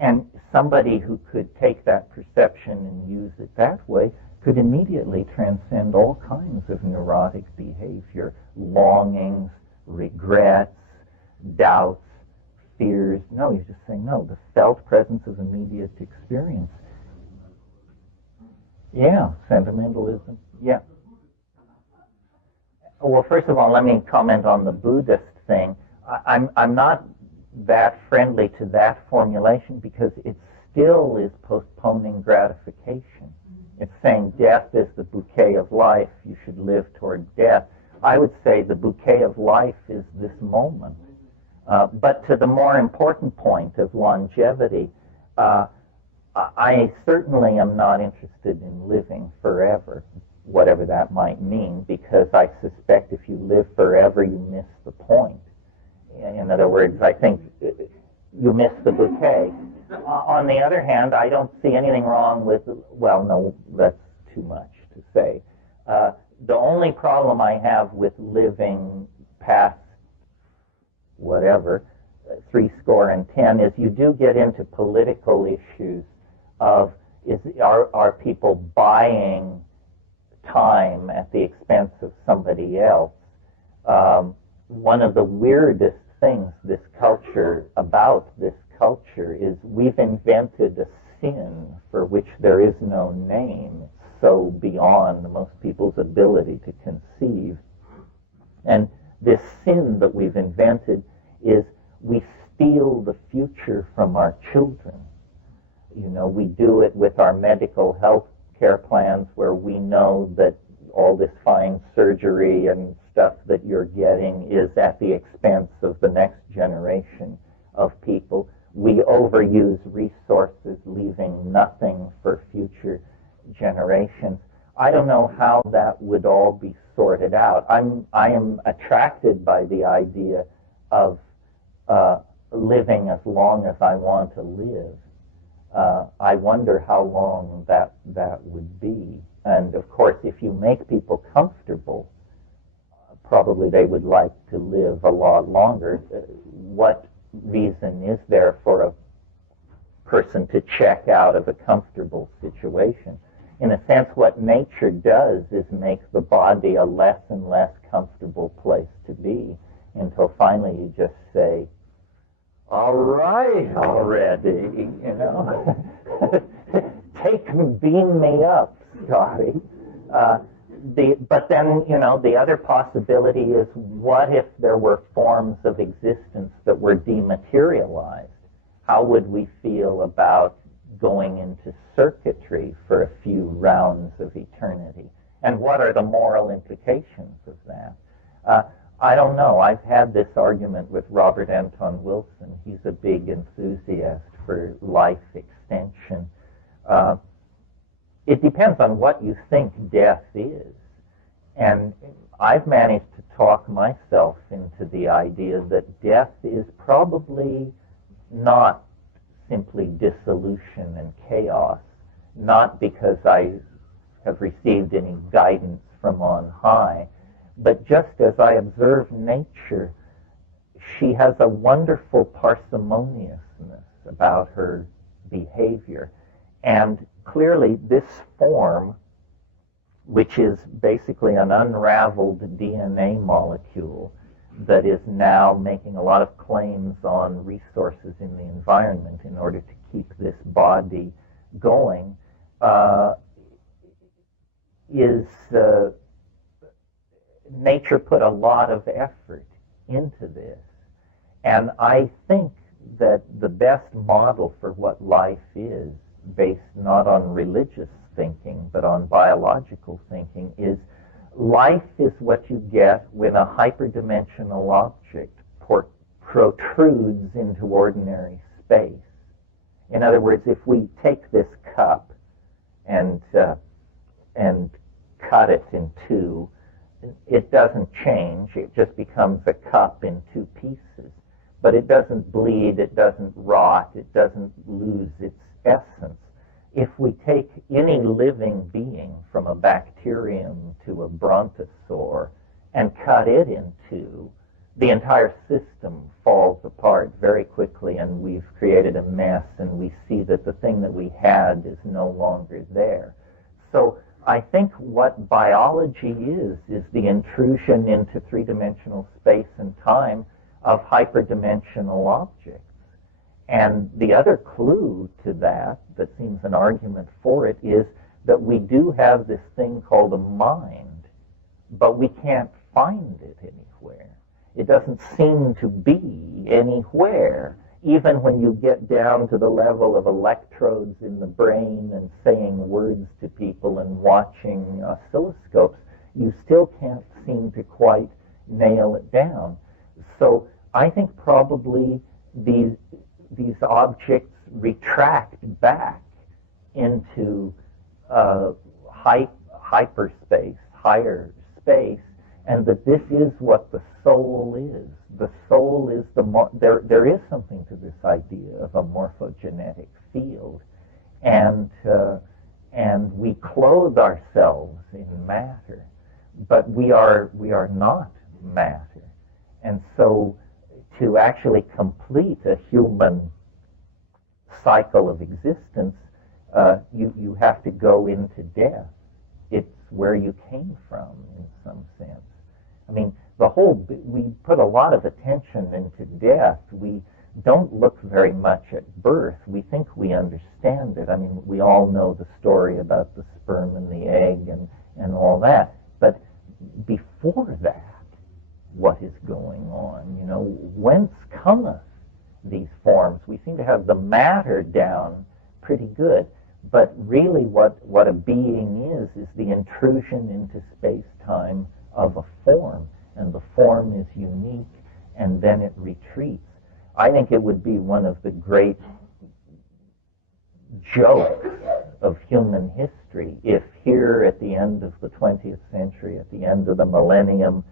And somebody who could take that perception and use it that way could immediately transcend all kinds of neurotic behavior, longings, regrets, doubts, fears. No, he's just saying, no, the felt presence of immediate experience. Yeah, sentimentalism. Yeah. Well, first of all, let me comment on the Buddhist thing. I'm not that friendly to that formulation because it still is postponing gratification. It's saying death is the bouquet of life. You should live toward death. I would say the bouquet of life is this moment. But to the more important point of longevity, I certainly am not interested in living forever, whatever that might mean, because I suspect if you live forever, you miss the point. In other words, I think you miss the bouquet. On the other hand, I don't see anything wrong with, well, no, that's too much to say. The only problem I have with living past whatever, 70 is you do get into political issues of are people buying time at the expense of somebody else? One of the weirdest things about this culture is we've invented a sin for which there is no name, so beyond most people's ability to conceive. And this sin that we've invented is we steal the future from our children. You know, we do it with our medical health care plans where we know that all this fine surgery and stuff that you're getting is at the expense of the next generation of people. We overuse resources, leaving nothing for future generations. I don't know how that would all be sorted out. I am attracted by the idea of living as long as I want to live. I wonder how long that would be. And of course, if you make people comfortable, probably they would like to live a lot longer. What reason is there for a person to check out of a comfortable situation? In a sense, what nature does is make the body a less and less comfortable place to be until finally you just say, all right already, you know. Beam me up, Scotty. But then, you know, the other possibility is, what if there were forms of existence that were dematerialized? How would we feel about going into circuitry for a few rounds of eternity? And what are the moral implications of that? I don't know. I've had this argument with Robert Anton Wilson. He's a big enthusiast for life extension. It depends on what you think death is. And I've managed to talk myself into the idea that death is probably not simply dissolution and chaos, not because I have received any guidance from on high, but just as I observe nature, she has a wonderful parsimoniousness about her behavior. And clearly this form, which is basically an unraveled DNA molecule that is now making a lot of claims on resources in the environment in order to keep this body going, nature put a lot of effort into this. And I think that the best model for what life is, based not on religious thinking but on biological thinking, is life is what you get when a hyperdimensional object protrudes into ordinary space. In other words, if we take this cup and cut it in two, it doesn't change. It just becomes a cup in two pieces. But it doesn't bleed, it doesn't rot, it doesn't lose its essence. If we take any living being, from a bacterium to a brontosaur, and cut it in two, the entire system falls apart very quickly, and we've created a mess, and we see that the thing that we had is no longer there. So I think what biology is the intrusion into three-dimensional space and time of hyperdimensional objects. And the other clue to that seems an argument for it, is that we do have this thing called a mind, but we can't find it anywhere. It doesn't seem to be anywhere, even when you get down to the level of electrodes in the brain and saying words to people and watching oscilloscopes. You still can't seem to quite nail it down. So I think probably these objects retract back into hyperspace, higher space, and that this is what the soul is. The soul is there is something to this idea of a morphogenetic field, and and we clothe ourselves in matter, but we are not matter. And so to actually complete a human cycle of existence, you have to go into death. It's where you came from, in some sense. I mean, we put a lot of attention into death. We don't look very much at birth. We think we understand it. I mean, we all know the story about the sperm and the egg and all that. But before that, what is going on? You know, whence cometh these forms? We seem to have the matter down pretty good. But really what a being is the intrusion into space-time of a form. And the form is unique, and then it retreats. I think it would be one of the great jokes of human history if here at the end of the 20th century, at the end of the millennium,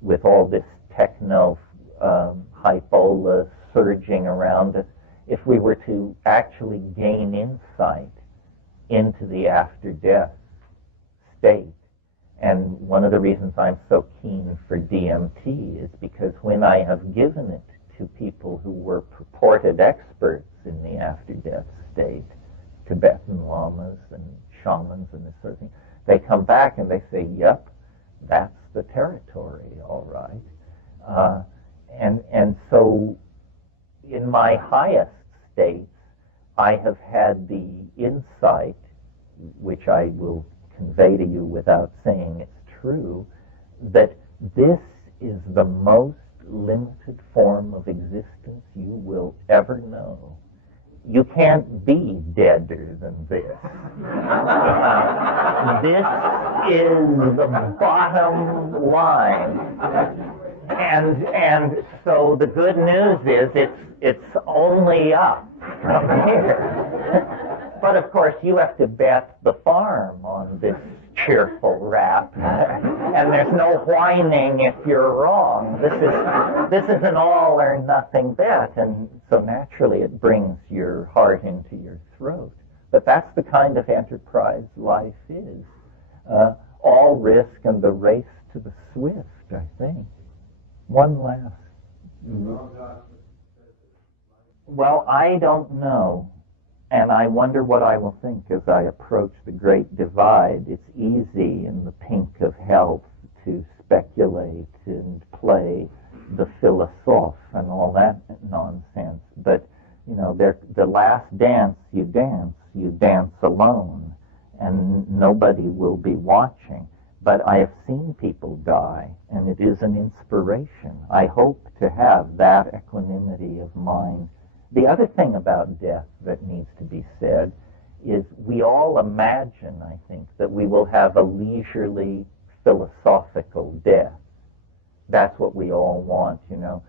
with all this techno hypola surging around us, if we were to actually gain insight into the after-death state. And one of the reasons I'm so keen for DMT is because when I have given it to people who were purported experts in the after-death state, Tibetan lamas and shamans and this sort of thing, they come back and they say, yep, that's the territory, all right. And so in my highest states, I have had the insight, which I will convey to you without saying it's true, that this is the most limited form of existence you will ever know. You can't be deader than this. This is the bottom line. And so the good news is it's only up from here. But of course you have to bet the farm on this cheerful rap, and there's no whining if you're wrong. This is an all or nothing bet, and so naturally it brings your heart into your throat. But that's the kind of enterprise life is. All risk and the race to the swift, I think. One last. Well, I don't know. And I wonder what I will think as I approach the great divide. It's easy in the pink of health to speculate and play the philosophe and all that nonsense. But, you know, the last dance you dance alone, and nobody will be watching. But I have seen people die, and it is an inspiration. I hope to have that equanimity of mind. The other thing about death that needs to be said is we all imagine, I think, that we will have a leisurely philosophical death. That's what we all want, you know.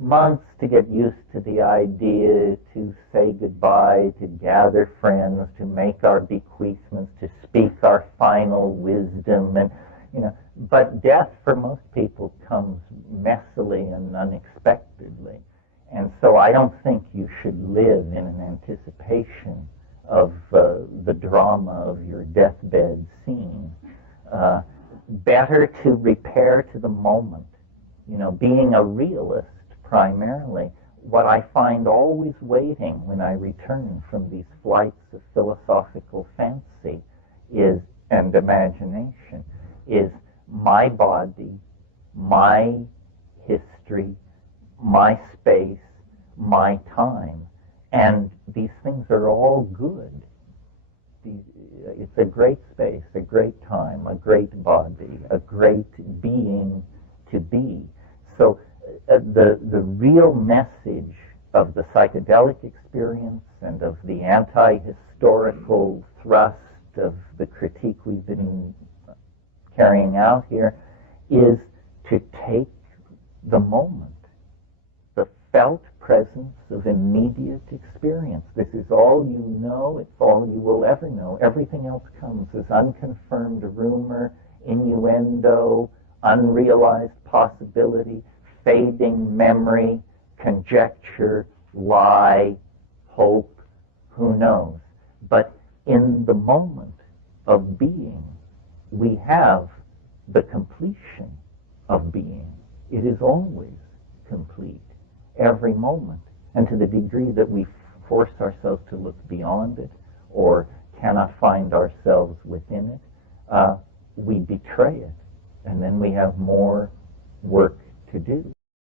Months to get used to the idea, to say goodbye, to gather friends, to make our bequeathments, to speak our final wisdom, and, you know. But death for most people comes messily and unexpectedly. And so I don't think you should live in an anticipation of the drama of your deathbed scene. Better to repair to the moment. You know, being a realist primarily, what I find always waiting when I return from these flights of philosophical fancy and imagination is my body, my history, my space, my time. And these things are all good. It's a great space, a great time, a great body, a great being to be. So the real message of the psychedelic experience and of the anti-historical thrust of the critique we've been carrying out here is to take the moment, the felt presence of immediate experience. This is all you know. It's all you will ever know. Everything else comes as unconfirmed rumor, innuendo, unrealized possibility, fading memory, conjecture, lie, hope, who knows. But in the moment of being, we have the completion of being. It is always complete, every moment. And to the degree that we force ourselves to look beyond it or cannot find ourselves within it, we betray it. And then we have more work to do.